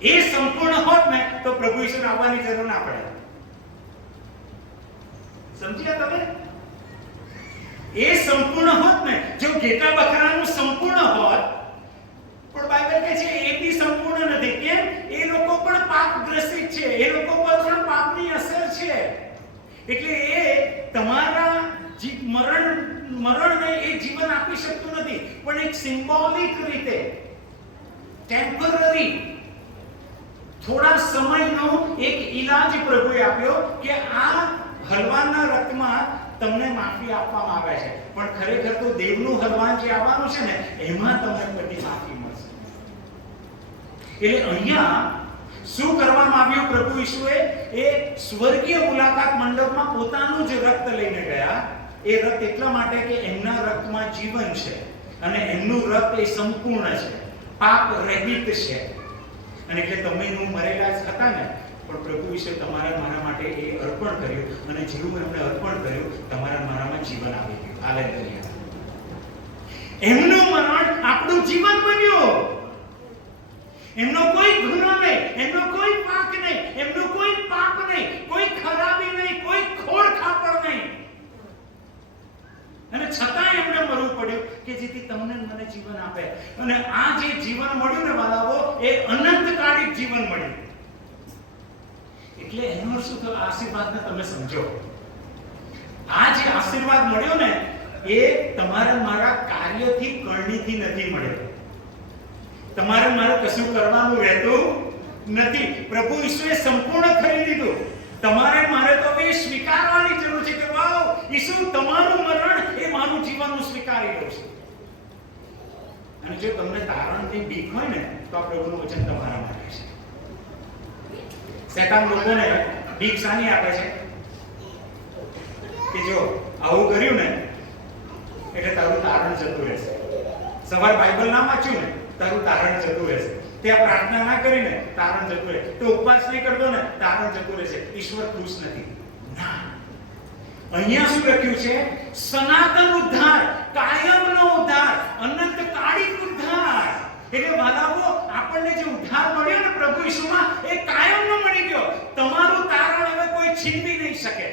એ સંપૂર્ણ હોત ને તો પ્રભુ ઈસુ આવવાની જરૂર ના પડે. સમજ્યા તમે? એ સંપૂર્ણ હોત ને, જો ઘેટા બકરાનું સંપૂર્ણ હોત, પણ બાઇબલ કહે છે એ બી સંપૂર્ણ નથી. કેમ? એ લોકો પણ પાપગ્રસ્ત છે, એ લોકો પર પણ પાપની અસર છે. એટલે એ તમારા મરણને એ જીવન આપી શકતું નથી, પણ એક સિમ્બોલિક રીતે, ટેમ્પરરી, થોડા સમયનો એક ઈલાજ પ્રભુએ આપ્યો કે આ હલવાનના રક્તમાં તમને માફી આપવામાં આવે છે. પણ ખરેખર તો દેવનું હલવાન જે આવવાનું છે ને એમાં તમને બધી માફી મળશે. એટલે અહીંયા શું કરવામાં આવ્યું? પ્રભુ ઈસુએ એ સ્વર્ગીય મુલાકાત મંડપમાં પોતાનું જ રક્ત લઈને ગયા. એ રક્ત એટલા માટે કે એમના રક્તમાં જીવન છે અને એમનું રક્ત એ સંપૂર્ણ છે, પાપ રહિત છે. અને એટલે તમે હું મરેલા જ હતા ને, પણ પ્રભુ ઈસુએ તમારા મારા માટે એ અર્પણ કર્યું અને જેવું એમણે અર્પણ કર્યું તમારા મારામાં જીવન આવી ગયું. હાલેલુયા. એમનું મરણ આપણું જીવન બન્યું. એમનો કોઈ ગુનો નહીં, એમનો કોઈ પાપ નહીં, એમનો કોઈ પાપ નહીં, કોઈ ખરાબી નહીં, કોઈ ખોડ ખાપડ નહીં. અને છતાં એમને મરવું પડ્યું કે જેથી તમને મને જીવન આપે. અને આ જે જીવન મળ્યું ને બાળકો, એ અનંતકાલિક જીવન મળ્યું. એટલે એનો શું થયો? આશીર્વાદને તમે સમજો. આ જે આશીર્વાદ મળ્યો ને એ તમારા મારા કાર્યથી, કરણીથી નથી મળ્યો. તમારે મારે કશું કરવાનું રહેતું નથી. પ્રભુ ઈસુએ સંપૂર્ણ કરી દીધું. તમારે મારે તો એ સ્વીકારવાની જરૂર છે કે વાવ, ઈસુ તમારું મરણ એ મારું જીવનનું સ્વીકારી લો છે. અને જો તમને તારણથી બીક હોય ને તો આ પ્રભુનું વચન તમારા માટે છે. શેતાન લોકોને બીક શાની આપે છે કે જો આવું કર્યું ને એટલે તારું તારણ જતું રહેશે. સવાર બાઇબલ ના વાંચ્યું ને તારું તારણ જતું રહેશે. ત્યાં પ્રાર્થના ના કરીને તારણ જતું રહે. તો ઉપવાસ નહીં કરતો ને તારણ જતું રહેશે. ઈશ્વર ખુશ નથી. ના, અહીંયા શું લખ્યું છે? સનાતન ઉદ્ધાર, કાયમનો ઉદ્ધાર, અનંતકાલિક ઉદ્ધાર. એટલે વાલાઓ, આપણને જે ઉદ્ધાર મળ્યો ને પ્રભુ ઈસુમાં એ કાયમનો મળી ગયો. તમારું તારણ હવે કોઈ છીનવી નહીં શકે.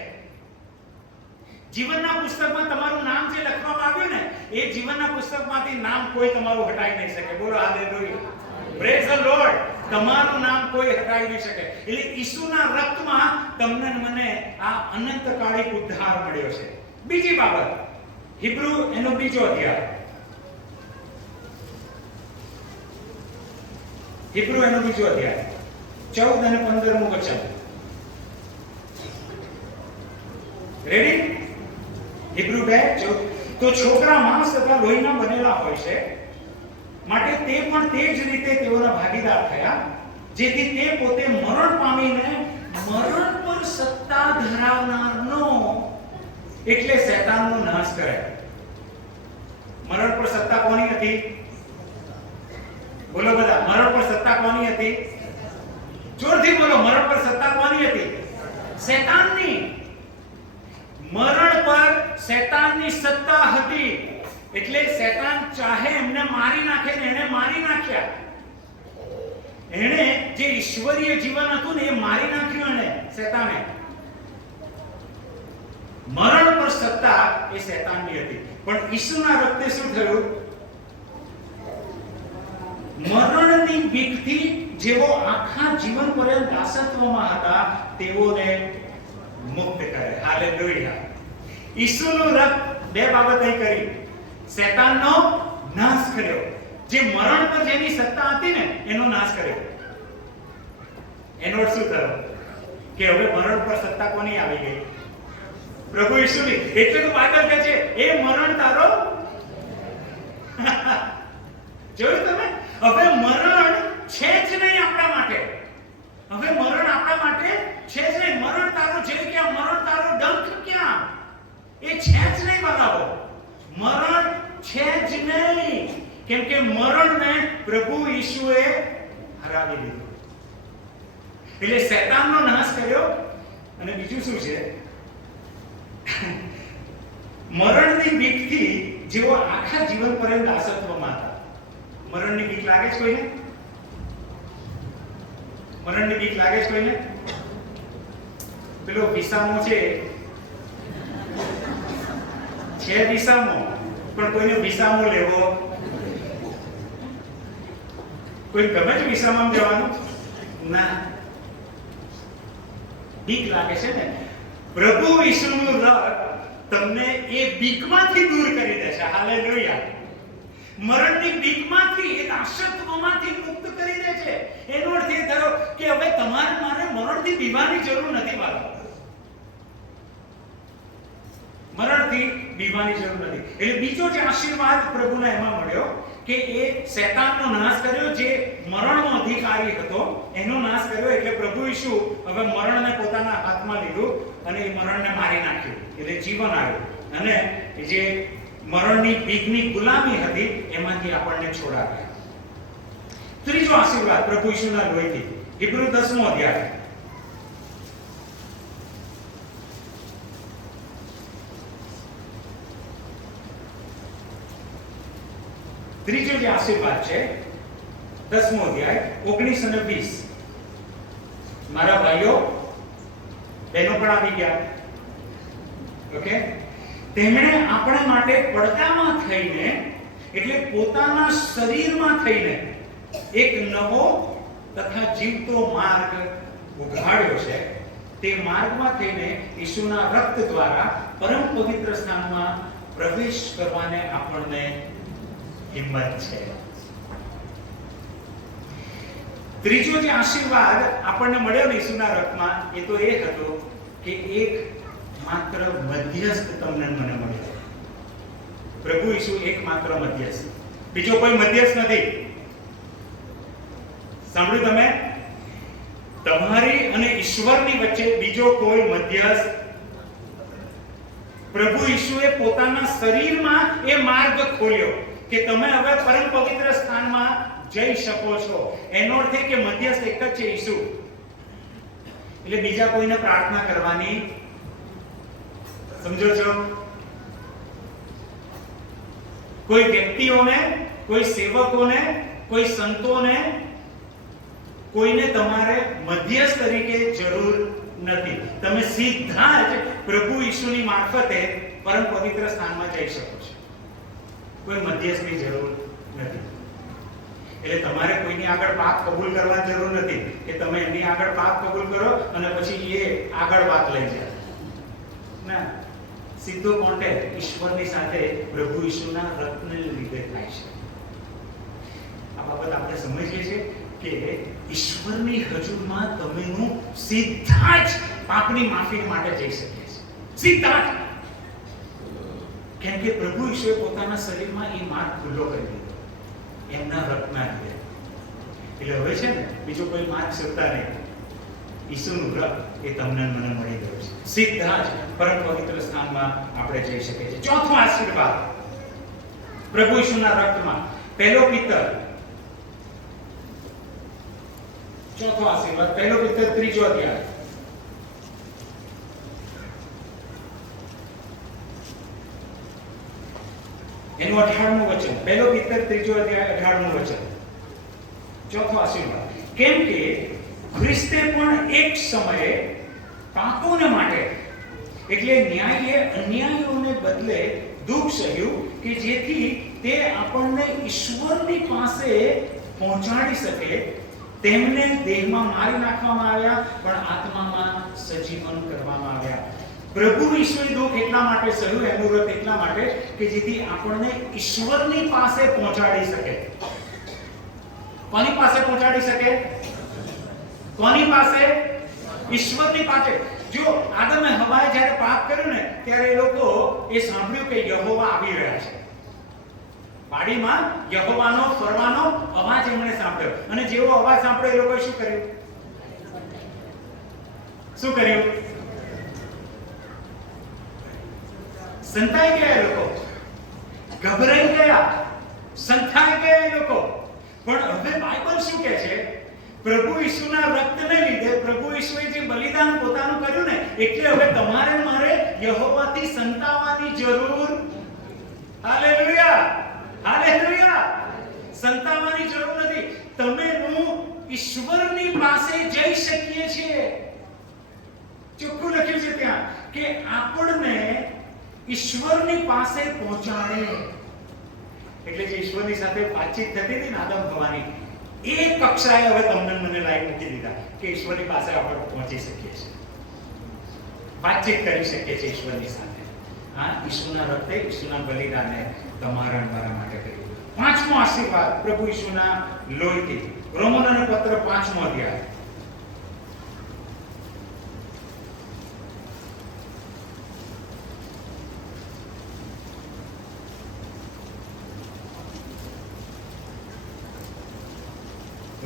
જીવનના પુસ્તકમાં તમારું નામ જે લખવામાં આવ્યું ને એ જીવનના પુસ્તકમાંથી નામ કોઈ તમારું હટાવી નહીં શકે. બોલો હાલેલુયા, પ્રેઝ ધ લોર્ડ. તમારું નામ કોઈ હટાવી નહીં શકે. એટલે ઈસુના રક્તમાં તમને મને આ અનંતકાલિક ઉદ્ધાર મળ્યો છે. બીજી બાબત, હિબ્રુ એનો બીજો અધ્યાય, હિબ્રુ એનો બીજો અધ્યાય 14 અને 15મું વચન. રેડી? હિબ્રુ 2:14. તો છોકરા માંસ તથા લોહીના બનેલા હોય છે, માટે તે પણ તે જ રીતે તેઓના ભાગીદાર થયા, જેથી તે પોતે મરણ પામીને મરણ પર સત્તા ધરાવનારનો એટલે શેતાનનો નાશ કરે. મરણ પર સત્તા કોની હતી? બોલો બધા, મરણ પર સત્તા કોની હતી? જોરથી બોલો, મરણ પર સત્તા કોની હતી? શેતાનની. મરણ પર શેતાનની સત્તા હતી. એટલે શેતાન ચાહે એમને મારી નાખે ને એને મારી નાખ્યા. એને જે ઈશ્વરીય જીવન હતું ને એ મારી નાખ્યું એને, શેતાને. મરણ પર સત્તા એ શેતાનની હતી. પણ ઈસુના રક્તે શું થયું? મરણની બીકથી જેઓ આખા જીવન પર્યંત દાસત્વમાં હતા તેઓને મુક્ત કરે. હાલેલુયા. ઈસુનું રક્ત બે બાબત અહીં કરી. શેતાનનો નાશ કર્યો. જે મરણ પર જેની સત્તા હતી ને એનો નાશ કર્યો. એનો અર્થ શું થયો? કે હવે મરણ પર સત્તા કોની આવી ગઈ? પ્રભુ ઈસુની. એટલે તો બાઇબલ કહે છે એ મરણ તારો જોયું તમે? હવે મરણ છે જ નહીં આપણા માટે. હવે મરણ આપણા માટે છે જ નહીં. મરણ તારો જે ક્યાં, મરણ તારો ડંખ ક્યાં, એ છે જ નહીં બનાવો. મરણ છે જ નહીં. કેમ કે મરણને પ્રભુ ઈસુએ હરાવી દીધું. એટલે શેતાનનો નાશ કર્યો. અને બીજું શું છે? મરણની બીકથી જેઓ આખા જીવન પર્યંત દાસત્વમાં હતા. મરણની બીક લાગે છે કોઈને? મરણની બીક લાગે છે કોઈને? પેલો વિસામો છે વિસામો, પણ કોઈને વિસામો લેવો? કોઈ ગમે છે વિસામો જવાનું? ના, બીક લાગે છે ને. પ્રભુ ઈસુનું રક્ત તમને એ બીકમાંથી દૂર કરી દેશે. હાલેલુયા. મરણની બીકમાંથી, એ દાસત્વમાંથી મુક્ત કરી દે છે. એનો અર્થ એ થયો કે હવે તમારે મારે મરણથી બીવાની જરૂર નથી. મરણથી બીવાની જરૂર નથી. એટલે બીજો જે આશીર્વાદ પ્રભુના એમાં મળ્યો કે એ શૈતાનનો નાશ કર્યો, જે મરણનો અધિકારી હતો એનો નાશ કર્યો. એટલે પ્રભુ ઈસુ હવે મરણને પોતાના હાથમાં લીધું અને એ મરણને મારી નાખ્યું. એટલે જીવન આવ્યું અને જે મરણની બીકની ગુલામી હતી એમાંથી આપણને છોડાવ્યા. ત્રીજો આશીર્વાદ પ્રભુ ઈસુના લોહીથી, હિબ્રુ 10મો અધ્યાય. ત્રીજો જે આશીર્વાદ છે 10મો અધ્યાય 19 અને 20. મારા ભાઈઓ બહેનો પણ આવી ગયા. ઓકે, તેમણે આપણે માટે પડદામાં થઈને, એટલે પોતાના શરીરમાં થઈને એક નવો તથા જીવતો માર્ગ ઉઘાડ્યો છે. તે માર્ગમાં થઈને ઈસુના રક્ત દ્વારા પરમ પવિત્ર સ્થાનમાં પ્રવેશ કરવાને આપણને હિંમત છે. ત્રીજો જે આશીર્વાદ આપણને મળ્યો ને ઈસુના રક્તમાં, એ તો એ હતો કે એક માત્ર મધ્યસ્થ તમને મને મળ્યો. પ્રભુ ઈસુ એકમાત્ર મધ્યસ્થ, બીજો કોઈ મધ્યસ્થ નથી. સાંભળ્યું તમે? તમારી અને ઈશ્વરની વચ્ચે બીજો કોઈ મધ્યસ્થ. પ્રભુ ઈસુએ પોતાના શરીરમાં એ માર્ગ ખોલ્યો કે તમે હવે પરમ પવિત્ર સ્થાનમાં જઈ શકો છો. એનો અર્થ એ કે મધ્યસ્થ એક જ છે, ઈસુ. એટલે બીજા કોઈને પ્રાર્થના કરવાની, સમજો છો? કોઈ વ્યક્તિઓને, કોઈ સેવકોને, કોઈ સંતોને, કોઈને તમારે મધ્યસ્થ તરીકે જરૂર નથી. તમે સીધા જ પ્રભુ ઈસુની મારફતે પરમ પવિત્ર સ્થાનમાં જઈ શકો છો. કોઈ મધ્યસ્થની જરૂર નથી. એટલે તમારે કોઈની આગળ પાપ કબૂલ કરવાની જરૂર નથી કે તમે એની આગળ પાપ કબૂલ કરો અને પછી એ આગળ વાત લઈ જાય. ના, સીધો કોન્ટેક્ટ ઈશ્વરની સાથે પ્રભુ ઈસુના રક્તને લીધે થાય છે. આ બાબત આપણે સમજીએ છીએ કે ઈશ્વરની હજુરમાં તમેનું સીધા જ પાપની માફી માટે જઈ શકીએ છીએ. સીધા જ. કેમ કે પ્રભુ ઈસુએ પોતાના શરીરમાં એ માર્ગ ખુલ્લો કરી દીધો એમના રક્તના લીધે. એટલે હવે છે ને બીજો કોઈ માર્ગ શોધતા નહીં. ઈસુનું રક્ત એ તમને મને મળી ગયું છે. સીધા જ પરમ પવિત્ર સ્થાનમાં આપણે જઈ શકીએ છીએ. ચોથો આશીર્વાદ પ્રભુ ઈસુના રક્તમાં, પહેલો પિત્તર. ચોથો આશીર્વાદ પહેલો પિત્તર 3જો અધ્યાય. એનું 18મું વચન. પહેલો પિત્તર 3જો અધ્યાય 18મું વચન. ચોથો આશીર્વાદ. કેમ કે ખ્રિસ્તે પણ એક સમયે પાપોને માટે, એટલે ન્યાયે અન્યાયીઓને બદલે દુઃખ સહ્યું કે જેથી તે આપણને ઈશ્વરની પાસે પહોંચાડી શકે. તેમને દેહમાં મારી નાખવામાં આવ્યા પણ આત્મામાં સજીવન કરવામાં આવ્યા. પ્રભુ ઈશ્વરે દુઃખ એટલા માટે સહ્યું, એનું વ્રત એટલા માટે કે જેથી આપણને ઈશ્વરની પાસે પહોંચાડી શકે. કોની પાસે પહોંચાડી શકે? કોની પાસે? ઈશ્વરની પાસે. જો આદમે હવાએ જ્યારે પાપ કર્યું ને ત્યારે એ લોકો એ સાંભળ્યું કે યહોવા આવી રહ્યા છે. વાડીમાં યહોવાનો ફરવાનો અવાજ એમણે સાંભળ્યો અને જેવો અવાજ સાંભળ્યો એ લોકોએ શું કર્યું? શું કર્યું? સંતાઈ ગયા લોકો, ગભરાઈ ગયા, સંતાઈ ગયા એ લોકો. પણ હવે બાઇબલ શું કહે છે? પ્રભુ ઈસુના રક્તને લીધે, પ્રભુ ઈસુએ જે બલિદાન પોતાનું કર્યું ને એટલે હવે તમારે મારે યહોવાથી સંતાવાની જરૂર, હાલેલુયા, હાલેલુયા, સંતાવાની જરૂર નથી. તમે હું ઈશ્વરની પાસે જઈ શકીએ છીએ. ચોખ્ખું લખ્યું છે ત્યાં કે આપણને ઈશ્વરની પાસે પહોંચાડે. એટલે જે ઈશ્વરની સાથે વાતચીત થતી હતી ને આદમ હવાની, એ કક્ષાએ હવે તમને મને લાઈન મૂકી દીધા કે ઈશ્વરની પાસે આપણે પહોંચી શકીએ છીએ, વાતચીત કરી શકીએ છીએ ઈશ્વરની સાથે. આ ઈસુના રક્તે, ઈસુના બલિદાને તમારા અને મારા માટે કર્યું. પાંચમો આશીર્વાદ પ્રભુ ઈસુના લોહીથી. રોમનોનો પત્ર 5મો અધ્યાય.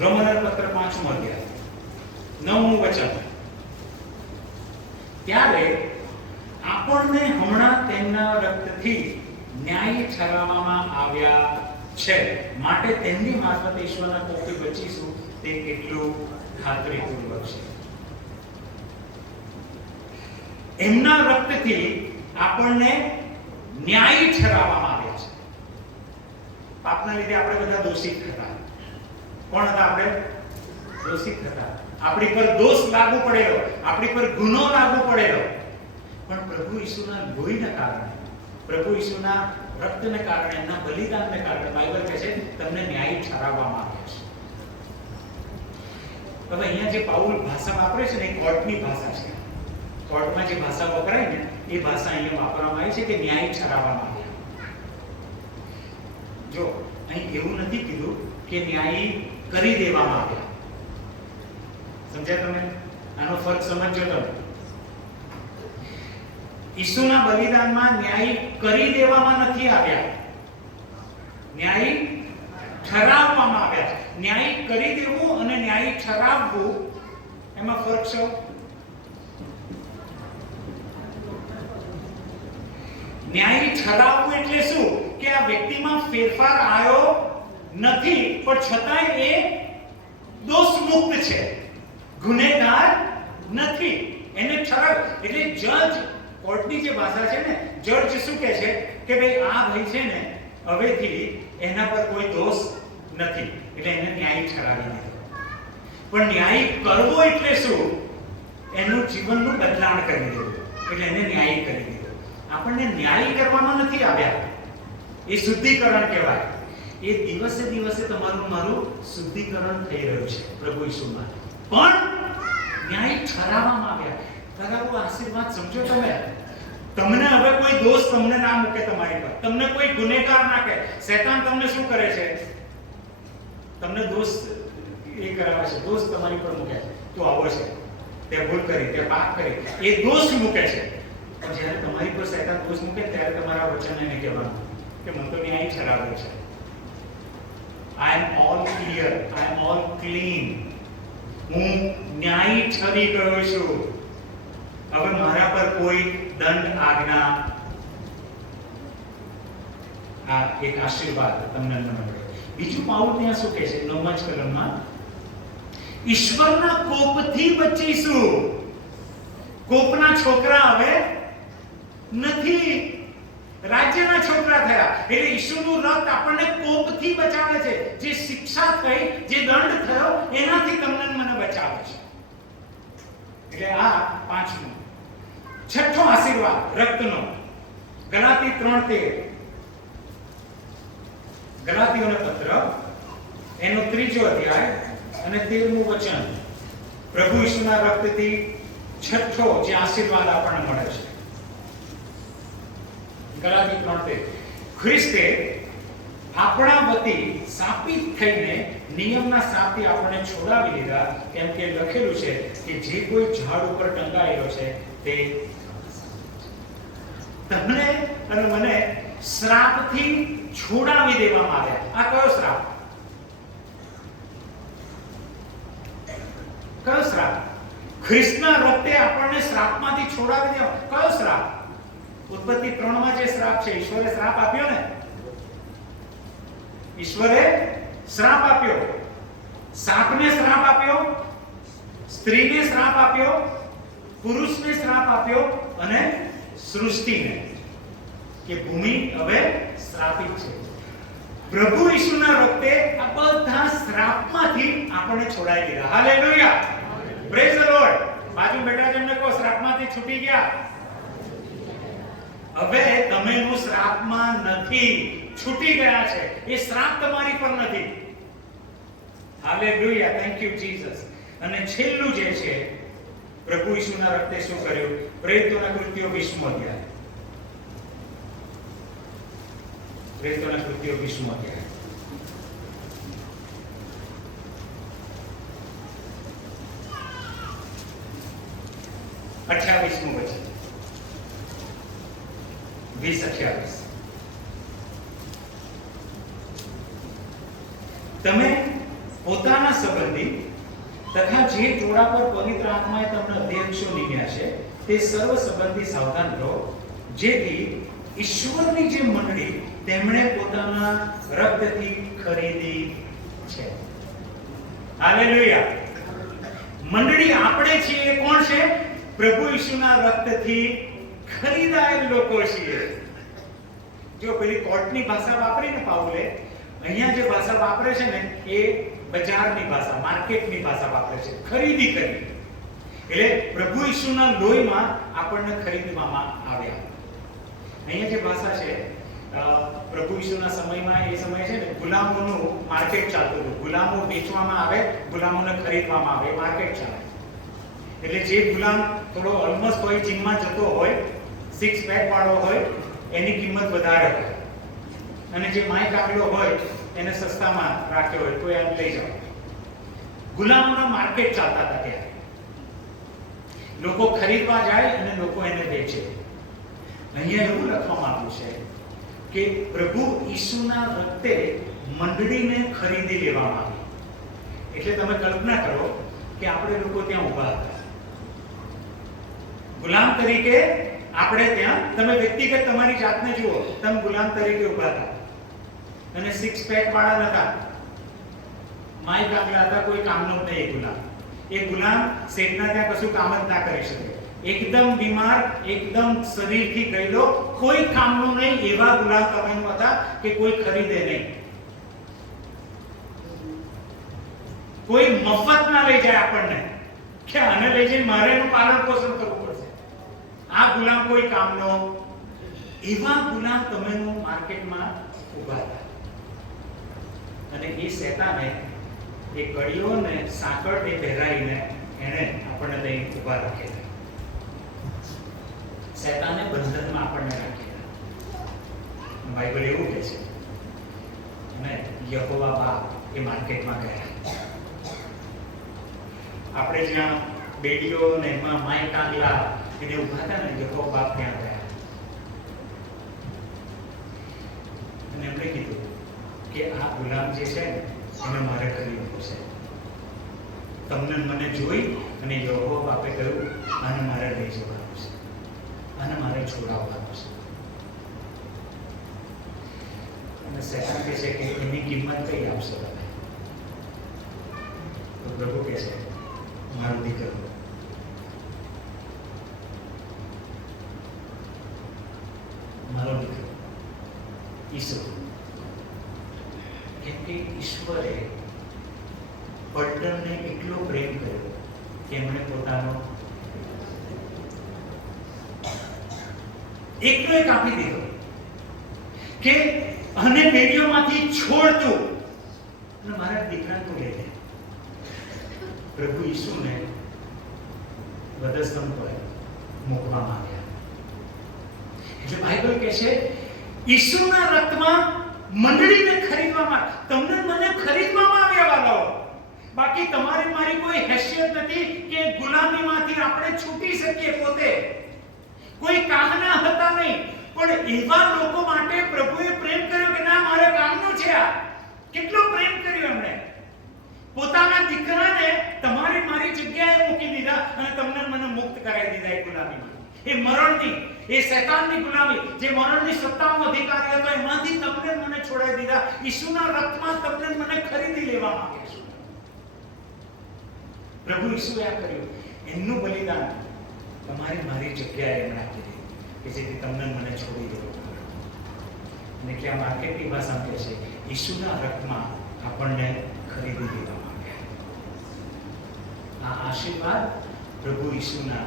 રોમનોનો પત્ર 5મો અધ્યાય 9મું વચન. ત્યારે આપણને હમણાં તેમના રક્તથી ન્યાયી ઠરાવવામાં આવ્યા છે, માટે તેમની મારફતે ઈશ્વરના કોપથી બચીશું તે કેટલું ખાતરીપૂર્વક છે. એમના રક્તથી આપણને ન્યાયી ઠરાવવામાં આવ્યા છે. પાપના લીધે આપણે બધા દોષિત હતા. કોણ હતા આપણે? દોષિત હતા. આપણી પર દોષ લાગુ પડેલો, આપણી પર ગુનો લાગુ પડેલો. પણ પ્રભુ ઈસુના લોહીના કારણે, પ્રભુ ઈસુના રક્તને કારણે, એમના બલિદાનને કારણે બાઇબલ કહે છે તમને ન્યાયી ઠરાવવામાં આવ્યા છે. હવે અહીંયા જે પાઉલ ભાષા વાપરે છે ને એ કોર્ટની ભાષા છે. કોર્ટમાં જે ભાષા વપરાય ને એ ભાષા અહીંયા વાપરવામાં આવી છે કે ન્યાયી ઠરાવવામાં આવ્યા. જો અહીં એવું નથી કીધું કે ન્યાયી કરી દેવામાં આવ્યા. સમજ્યા તમે? આનો ફરક સમજજો તમે. ઈસુના બલિદાનમાં ન્યાયી કરી દેવામાં નથી આવ્યા, ન્યાયી ઠરાવવામાં આવ્યા. ન્યાયી કરી દેવું અને ન્યાયી ઠરાવવું એમાં ફરક છે. ન્યાયી ઠરાવવું એટલે શું? કે આ વ્યક્તિમાં ફેરફાર આવ્યો નથી, પણ છતાંય એ દોષમુક્ત છે, ગુનેગાર નથી. એને ઠરાવ એટલે જજ, કોર્ટની જે ભાષા છે ને, જજ શું કહે છે કે ભાઈ આ ભાઈ છે ને હવેથી એના પર કોઈ દોષ નથી, એટલે એને ન્યાયી ઠરાવી દીધો. પણ ન્યાયી કરવો એટલે શું? એનું જીવનનું બદલાણ કરી દેવું, એટલે એને ન્યાયી કરી દીધો. આપણને ન્યાયી કરવામાં નથી આવ્યા, એ શુદ્ધિકરણ કહેવાય. એ દિવસે દિવસે તમારું મારું શુદ્ધિકરણ થઈ રહ્યું છે પ્રભુ ઈસુમાં. પણ ન્યાયી ઠરાવવામાં આવ્યા. તારાઓ આશીર્વાદ સમજો તમે. તમને હવે કોઈ દોષ તમને ના મૂકે તમારી પર, તમને કોઈ ગુનેગાર ના કહે. શૈતાન તમને શું કરે છે? તમને દોષ એ કરાવે છે, દોષ તમારી પર મૂકે છે. તું આવો છે, તે ભૂલ કરી, તે પાપ કરી, એ દોષ મૂકે છે. પણ જ્યારે તમારી પર શૈતાન દોષ મૂકે ત્યારે તમારા વચન એને કહેવાનું કે મને તો ન્યાય ઠરાવ્યો છે. I am all clear, I am all clean. હું ન્યાયી ઠરી ગયો છું. હવે મારા પર કોઈ દંડ આજ્ઞા. આ એક આશીર્વાદ તમને મળે. બીજું પાઉલ ત્યાં શું કહે છે 9મા જ કલમમાં? ઈશ્વરના કોપથી બચીશું. કોપના છોકરા હવે નથી, રાજ્યના છોકરા થયા. એટલે ઈશ્વરનું રક્ત આપણને કોપથી બચાવે છે. જે શિક્ષા થઈ, જે દંડ થયો, એનાથી તમને મને બચાવે છે. એટલે આ પાંચમું. છઠ્ઠો આશીર્વાદ રક્તનો, ગલાતી 3:13. ગલાતીઓનો પત્ર એનો 3જો અધ્યાય અને 13મું વચન. પ્રભુ ઈસુના રક્તથી છઠ્ઠો જે આશીર્વાદ આપણને મળે છે. ગલાતી 3:13. ખ્રિસ્તે આપણા વતી શાપિત થઈને નિયમના શાપથી આપણને છોડાવી લીધા, કેમ કે લખેલું છે કે જે કોઈ ઝાડ ઉપર ટંગાયેલો છે તે તમને અને મને શ્રાપથી છોડાવી દેવામાં આવ્યા. આ કયો શ્રાપ? કયો શ્રાપ? ખ્રિસ્તના રક્તે આપણને શ્રાપમાંથી છોડાવી દેવા. કયો શ્રાપ? ઉત્પત્તિ 3માં જે શ્રાપ છે, ઈશ્વરે શ્રાપ આપ્યો ને, ઈશ્વરે શ્રાપ આપ્યો. સાપને શ્રાપ આપ્યો, સ્ત્રીને શ્રાપ આપ્યો, પુરુષને શ્રાપ આપ્યો અને સૃષ્ટિને, કે ભૂમિ હવે શ્રાપિત છે. પ્રભુ ઈસુના રક્તે આ બધા શ્રાપમાંથી આપણને છોડાવી દીધા. Hallelujah, praise the lord. બાજુ બેઠા જેમને કહો, શ્રાપમાંથી છૂટી ગયા. હવે તમે શ્રાપમાં નથી, છૂટી ગયા છે. એ શ્રાપ તમારી પર નથી. Hallelujah, thank you Jesus. અને છેલ્લું જે છે, પ્રભુ ઈસુના રક્તે શું કર્યું? પ્રેરિતોના કૃત્યો 20મો અધ્યાય. પ્રેરિતોના કૃત્યો 20મો અધ્યાય. અઠ્યાવીસમું વચન, 20:28. તમે પોતાના સંબંધી તથા જે જોડા પર પવિત્ર આત્માએ તમને અધ્યક્ષો નિમ્યા છે તે સર્વ સંબંધી સાવધાન રહો, જેથી ઈશ્વરની જે મંડળી તેમણે પોતાના રક્તથી ખરીદી છે. હાલેલુયા. મંડળી આપણે છીએ. કોણ છે? પ્રભુ ઈસુના રક્તથી ખરીદાયેલ લોકો છીએ. જો પેલી કોર્ટની ભાષા વાપરીને પાઉલે, અહીંયા જે ભાષા વાપરે છે ને એ બજારની ભાષા, માર્કેટની ભાષા વાપરે છે. ખરીદી કરી. એટલે પ્રભુ ઈસુના લોહીમાં આપણને ખરીદવામાં આવ્યા. અહીંયા જે ભાષા છે, પ્રભુ ઈસુના સમયમાં, એ સમય છે ને ગુલામોનું માર્કેટ ચાલતું હતું. ગુલામો વેચવામાં આવે, ગુલામોને ખરીદવામાં આવે, માર્કેટ ચાલે. એટલે જે ગુલામ થોડો ઓલમોસ્ટ હોય, જીમમાં જતો હોય, 6 પેક વાળો હોય, એની કિંમત વધારે હોય, અને જે માઇક આગલો હોય એને સસ્તામાં રાખ્યો હોય તો એમ લઈ જાવ. ગુલામોના માર્કેટ ચાલતા હતા ત્યારે. લોકો ખરીદવા જાય અને લોકો એને વેચે. અહીંયા એવું લખવામાં આવ્યું છે કે પ્રભુ ઈસુના રક્તે મંડળીને ખરીદી લેવામાં આવી. એટલે તમે કલ્પના કરો કે આપણે લોકો ત્યાં ઊભા હતા ગુલામ તરીકે. આપણે ત્યાં, તમે વ્યક્તિગત તમારી જાતને જુઓ, તમે ગુલામ તરીકે ઊભા હતા અને 6 પેક વાળા નતા, માઇક આગલા હતા, કોઈ કામનો જ નહીં. એ ગુલામ શેઠના ત્યાં કશું કામ જ ના કરી શકે. એકદમ બીમાર, એકદમ શરીરથી ગયેલો, કોઈ કામનું નહીં, એવા ગુલામ તમે હતા કે કોઈ ખરીદે નહીં. કોઈ મફત ના લઈ જાય આપણને કે આને લઈ જઈને મારે એનું પાલન પોષણ કરવું પડશે. આ ગુલામ કોઈ કામનો. એવા ગુલામ તમે માર્કેટમાં ઉભા હતા. અને એ શેતાને એ કડીઓ ને સાંકળ એ પહેરાઈને એને આપણને લઈ ઉભા રાખેલા. શેતાને બંધનમાં આપણને રાખેલા. બાઇબલ એવું કહે છે. અને યહોવા બાપ એ માર્કેટમાં ગયા. આપણે જ્યાં બેડીઓ ને એમાં માઇક આગલા એને ઉભા હતા ને, યહોવા બાપ ત્યાં ગયા. અને એમણે કીધું કે આ ગુલામ જે છે એને મારે ખરીદવું છે. તમને મને જોઈ અને યહોવા બાપે કહ્યું આને મારે લઈ જવાનું છે, આને મારે છોડાવવાનું છે. અને શેતાન કહે છે કે એની કિંમત કઈ આપશો તમે? તો પ્રભુ કહે છે મારો દીકરો. મારો દીકરો ઈસુ. કેમ કે ઈશ્વરે પલટણને એટલો પ્રેમ કર્યો કે એમણે પોતાનો એકનો એક આપી દીધો કે અને પેઢીઓમાંથી છોડતું અને મારા દીકરા તું લઈ લે. પ્રભુ ઈસુને વધસ્તંભ પર મૂકવામાં આવ્યા. એટલે બાઇબલ કહે છે ઈસુના રક્તમાં મંડળીને ખરીદવામાં, તમને મને ખરીદવામાં આવ્યા વાલાઓ. બાકી તમારી મારી કોઈ હેસિયત નથી કે ગુલામીમાંથી આપણે છૂટી શકીએ. પોતે કોઈ કામના હતા નહીં, પણ એવા લોકો માટે પ્રભુએ પ્રેમ કર્યો કે ના મારે કામનું છે. આ કેટલો પ્રેમ કર્યો એમણે. પોતાના દીકરાને તમારી મારી જગ્યાએ મૂકી દીધા અને તમને મને મુક્ત કરાવી દીધા એ ગુલામીમાંથી, એ મરણની, એ શૈતાનની ગુલામી, જે મરણની સત્તાનો અધિકારી હતો એમાંથી તમને મને છોડાવી દીધા. ઈસુના રક્તમાં તમને મને ખરીદી લેવામાં આવે છે. પ્રભુ ઈસુએ આ કર્યું. એમનું બલિદાન તમારી મારી જગ્યાએ એમણે આપી દીધી કે જેથી તમને મને છોડી દેવું. અને કે આ માર્કેટની ભાષામાં કહે છે ઈસુના રક્તમાં આપણને ખરીદી દેવામાં આવ્યા. આ આશીર્વાદ પ્રભુ ઈસુના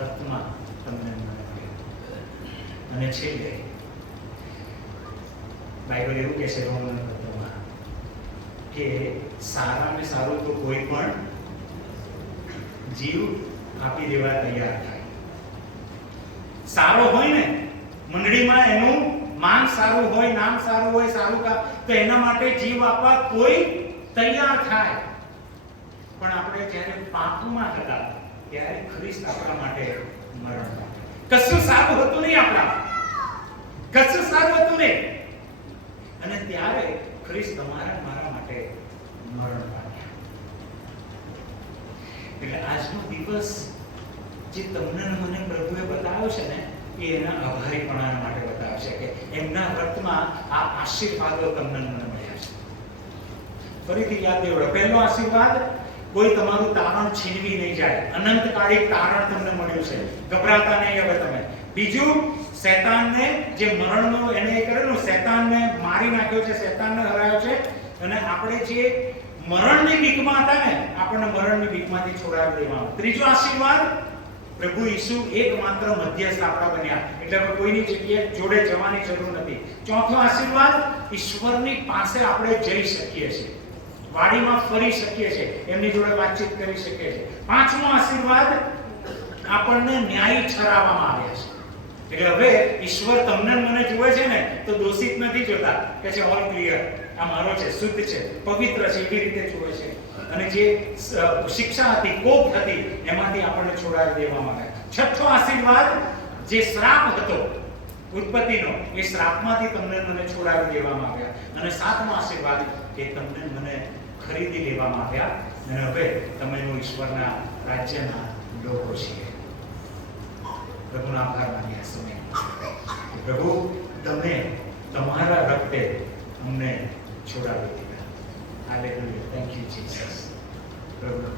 રક્તમાં તમને મને મળ્યો. અને છેલ્લે બાઇબલ એવું કહે છે રોમન પત્રમાં કે સારાને સારું તો કોઈ પણ જીવ આપી દેવા તૈયાર થાય. સારો હોય ને મંડળીમાં એનું માન સારું હોય, નામ સારું હોય, સારું કામ, તો એના માટે જીવ આપવા કોઈ તૈયાર થાય. પણ આપણે જ્યારે પાપમાં હતા ત્યારે ખ્રિસ્ત આપણા માટે મરણ પામ્યો. કશું સારું હતું નહીં આપણા, કશું સારું હતું નહીં, અને ત્યારે ખ્રિસ્ત તમારા મારા માટે મરણ પામ્યા. એટલે આજનો દિવસ જે તમને મને પ્રભુએ બતાવ્યો છે ને એ એના આભારીપણા માટે બતાવે છે કે એમના રક્તમાં આ આશીર્વાદો તમને મને મળ્યા છે. ફરીથી યાદ દેવડો. પહેલો આશીર્વાદ, કોઈ તમારું તારણ છીનવી નહીં જાય. અનંતકાળી તારણ તમને મળ્યું છે, ગભરાતા નહીં હવે તમે. બીજું, શૈતાનને જે મરણનો એને કરેલું, શૈતાનને મારી નાખ્યો છે, શૈતાનને હરાયો છે, અને આપણે જે મરણની બીકમાં હતા ને આપણને મરણની બીકમાંથી છોડાવી દેવામાં. ત્રીજો આશીર્વાદ, પ્રભુ ઈસુ એકમાત્ર મધ્યસ્થ આપણા બન્યા, એટલે હવે કોઈની જગ્યાએ જોડે જવાની જરૂર નથી. ચોથો આશીર્વાદ, ઈશ્વરની પાસે આપણે જઈ શકીએ છીએ, વાડીમાં ફરી શકીએ છીએ, એમની જોડે વાતચીત કરી શકીએ છીએ. પાંચમો આશીર્વાદ, આપણને ન્યાયી ઠરાવવામાં આવ્યા છે. એટલે હવે ઈશ્વર તમને મને જુએ છે ને તો દોષિત નથી જોતા, કે છે ઓલ ક્લિયર, આ મારો છે, શુદ્ધ છે, પવિત્ર છે, એવી રીતે જુએ છે. અને જે શિક્ષા હતી, કોપ હતી, એમાંથી આપણને છોડાવી દેવામાં આવ્યા. છઠ્ઠો આશીર્વાદ, જે શ્રાપ હતો ઉત્પત્તિનો, એ શ્રાપમાંથી તમને મને છોડાવી દેવામાં આવ્યા. અને સાતમો આશીર્વાદ, કે તમને મને ખરીદી લેવામાં આવ્યા, અને હવે તમે ઈશ્વરના રાજ્યના લોકો છીએ. પ્રભુનો આભાર માનીએ આ સમય. પ્રભુ, તમે તમારા રક્તે અમને છોડાવી દીધા. હાલેલુયા. Thank you Jesus. પ્રભુ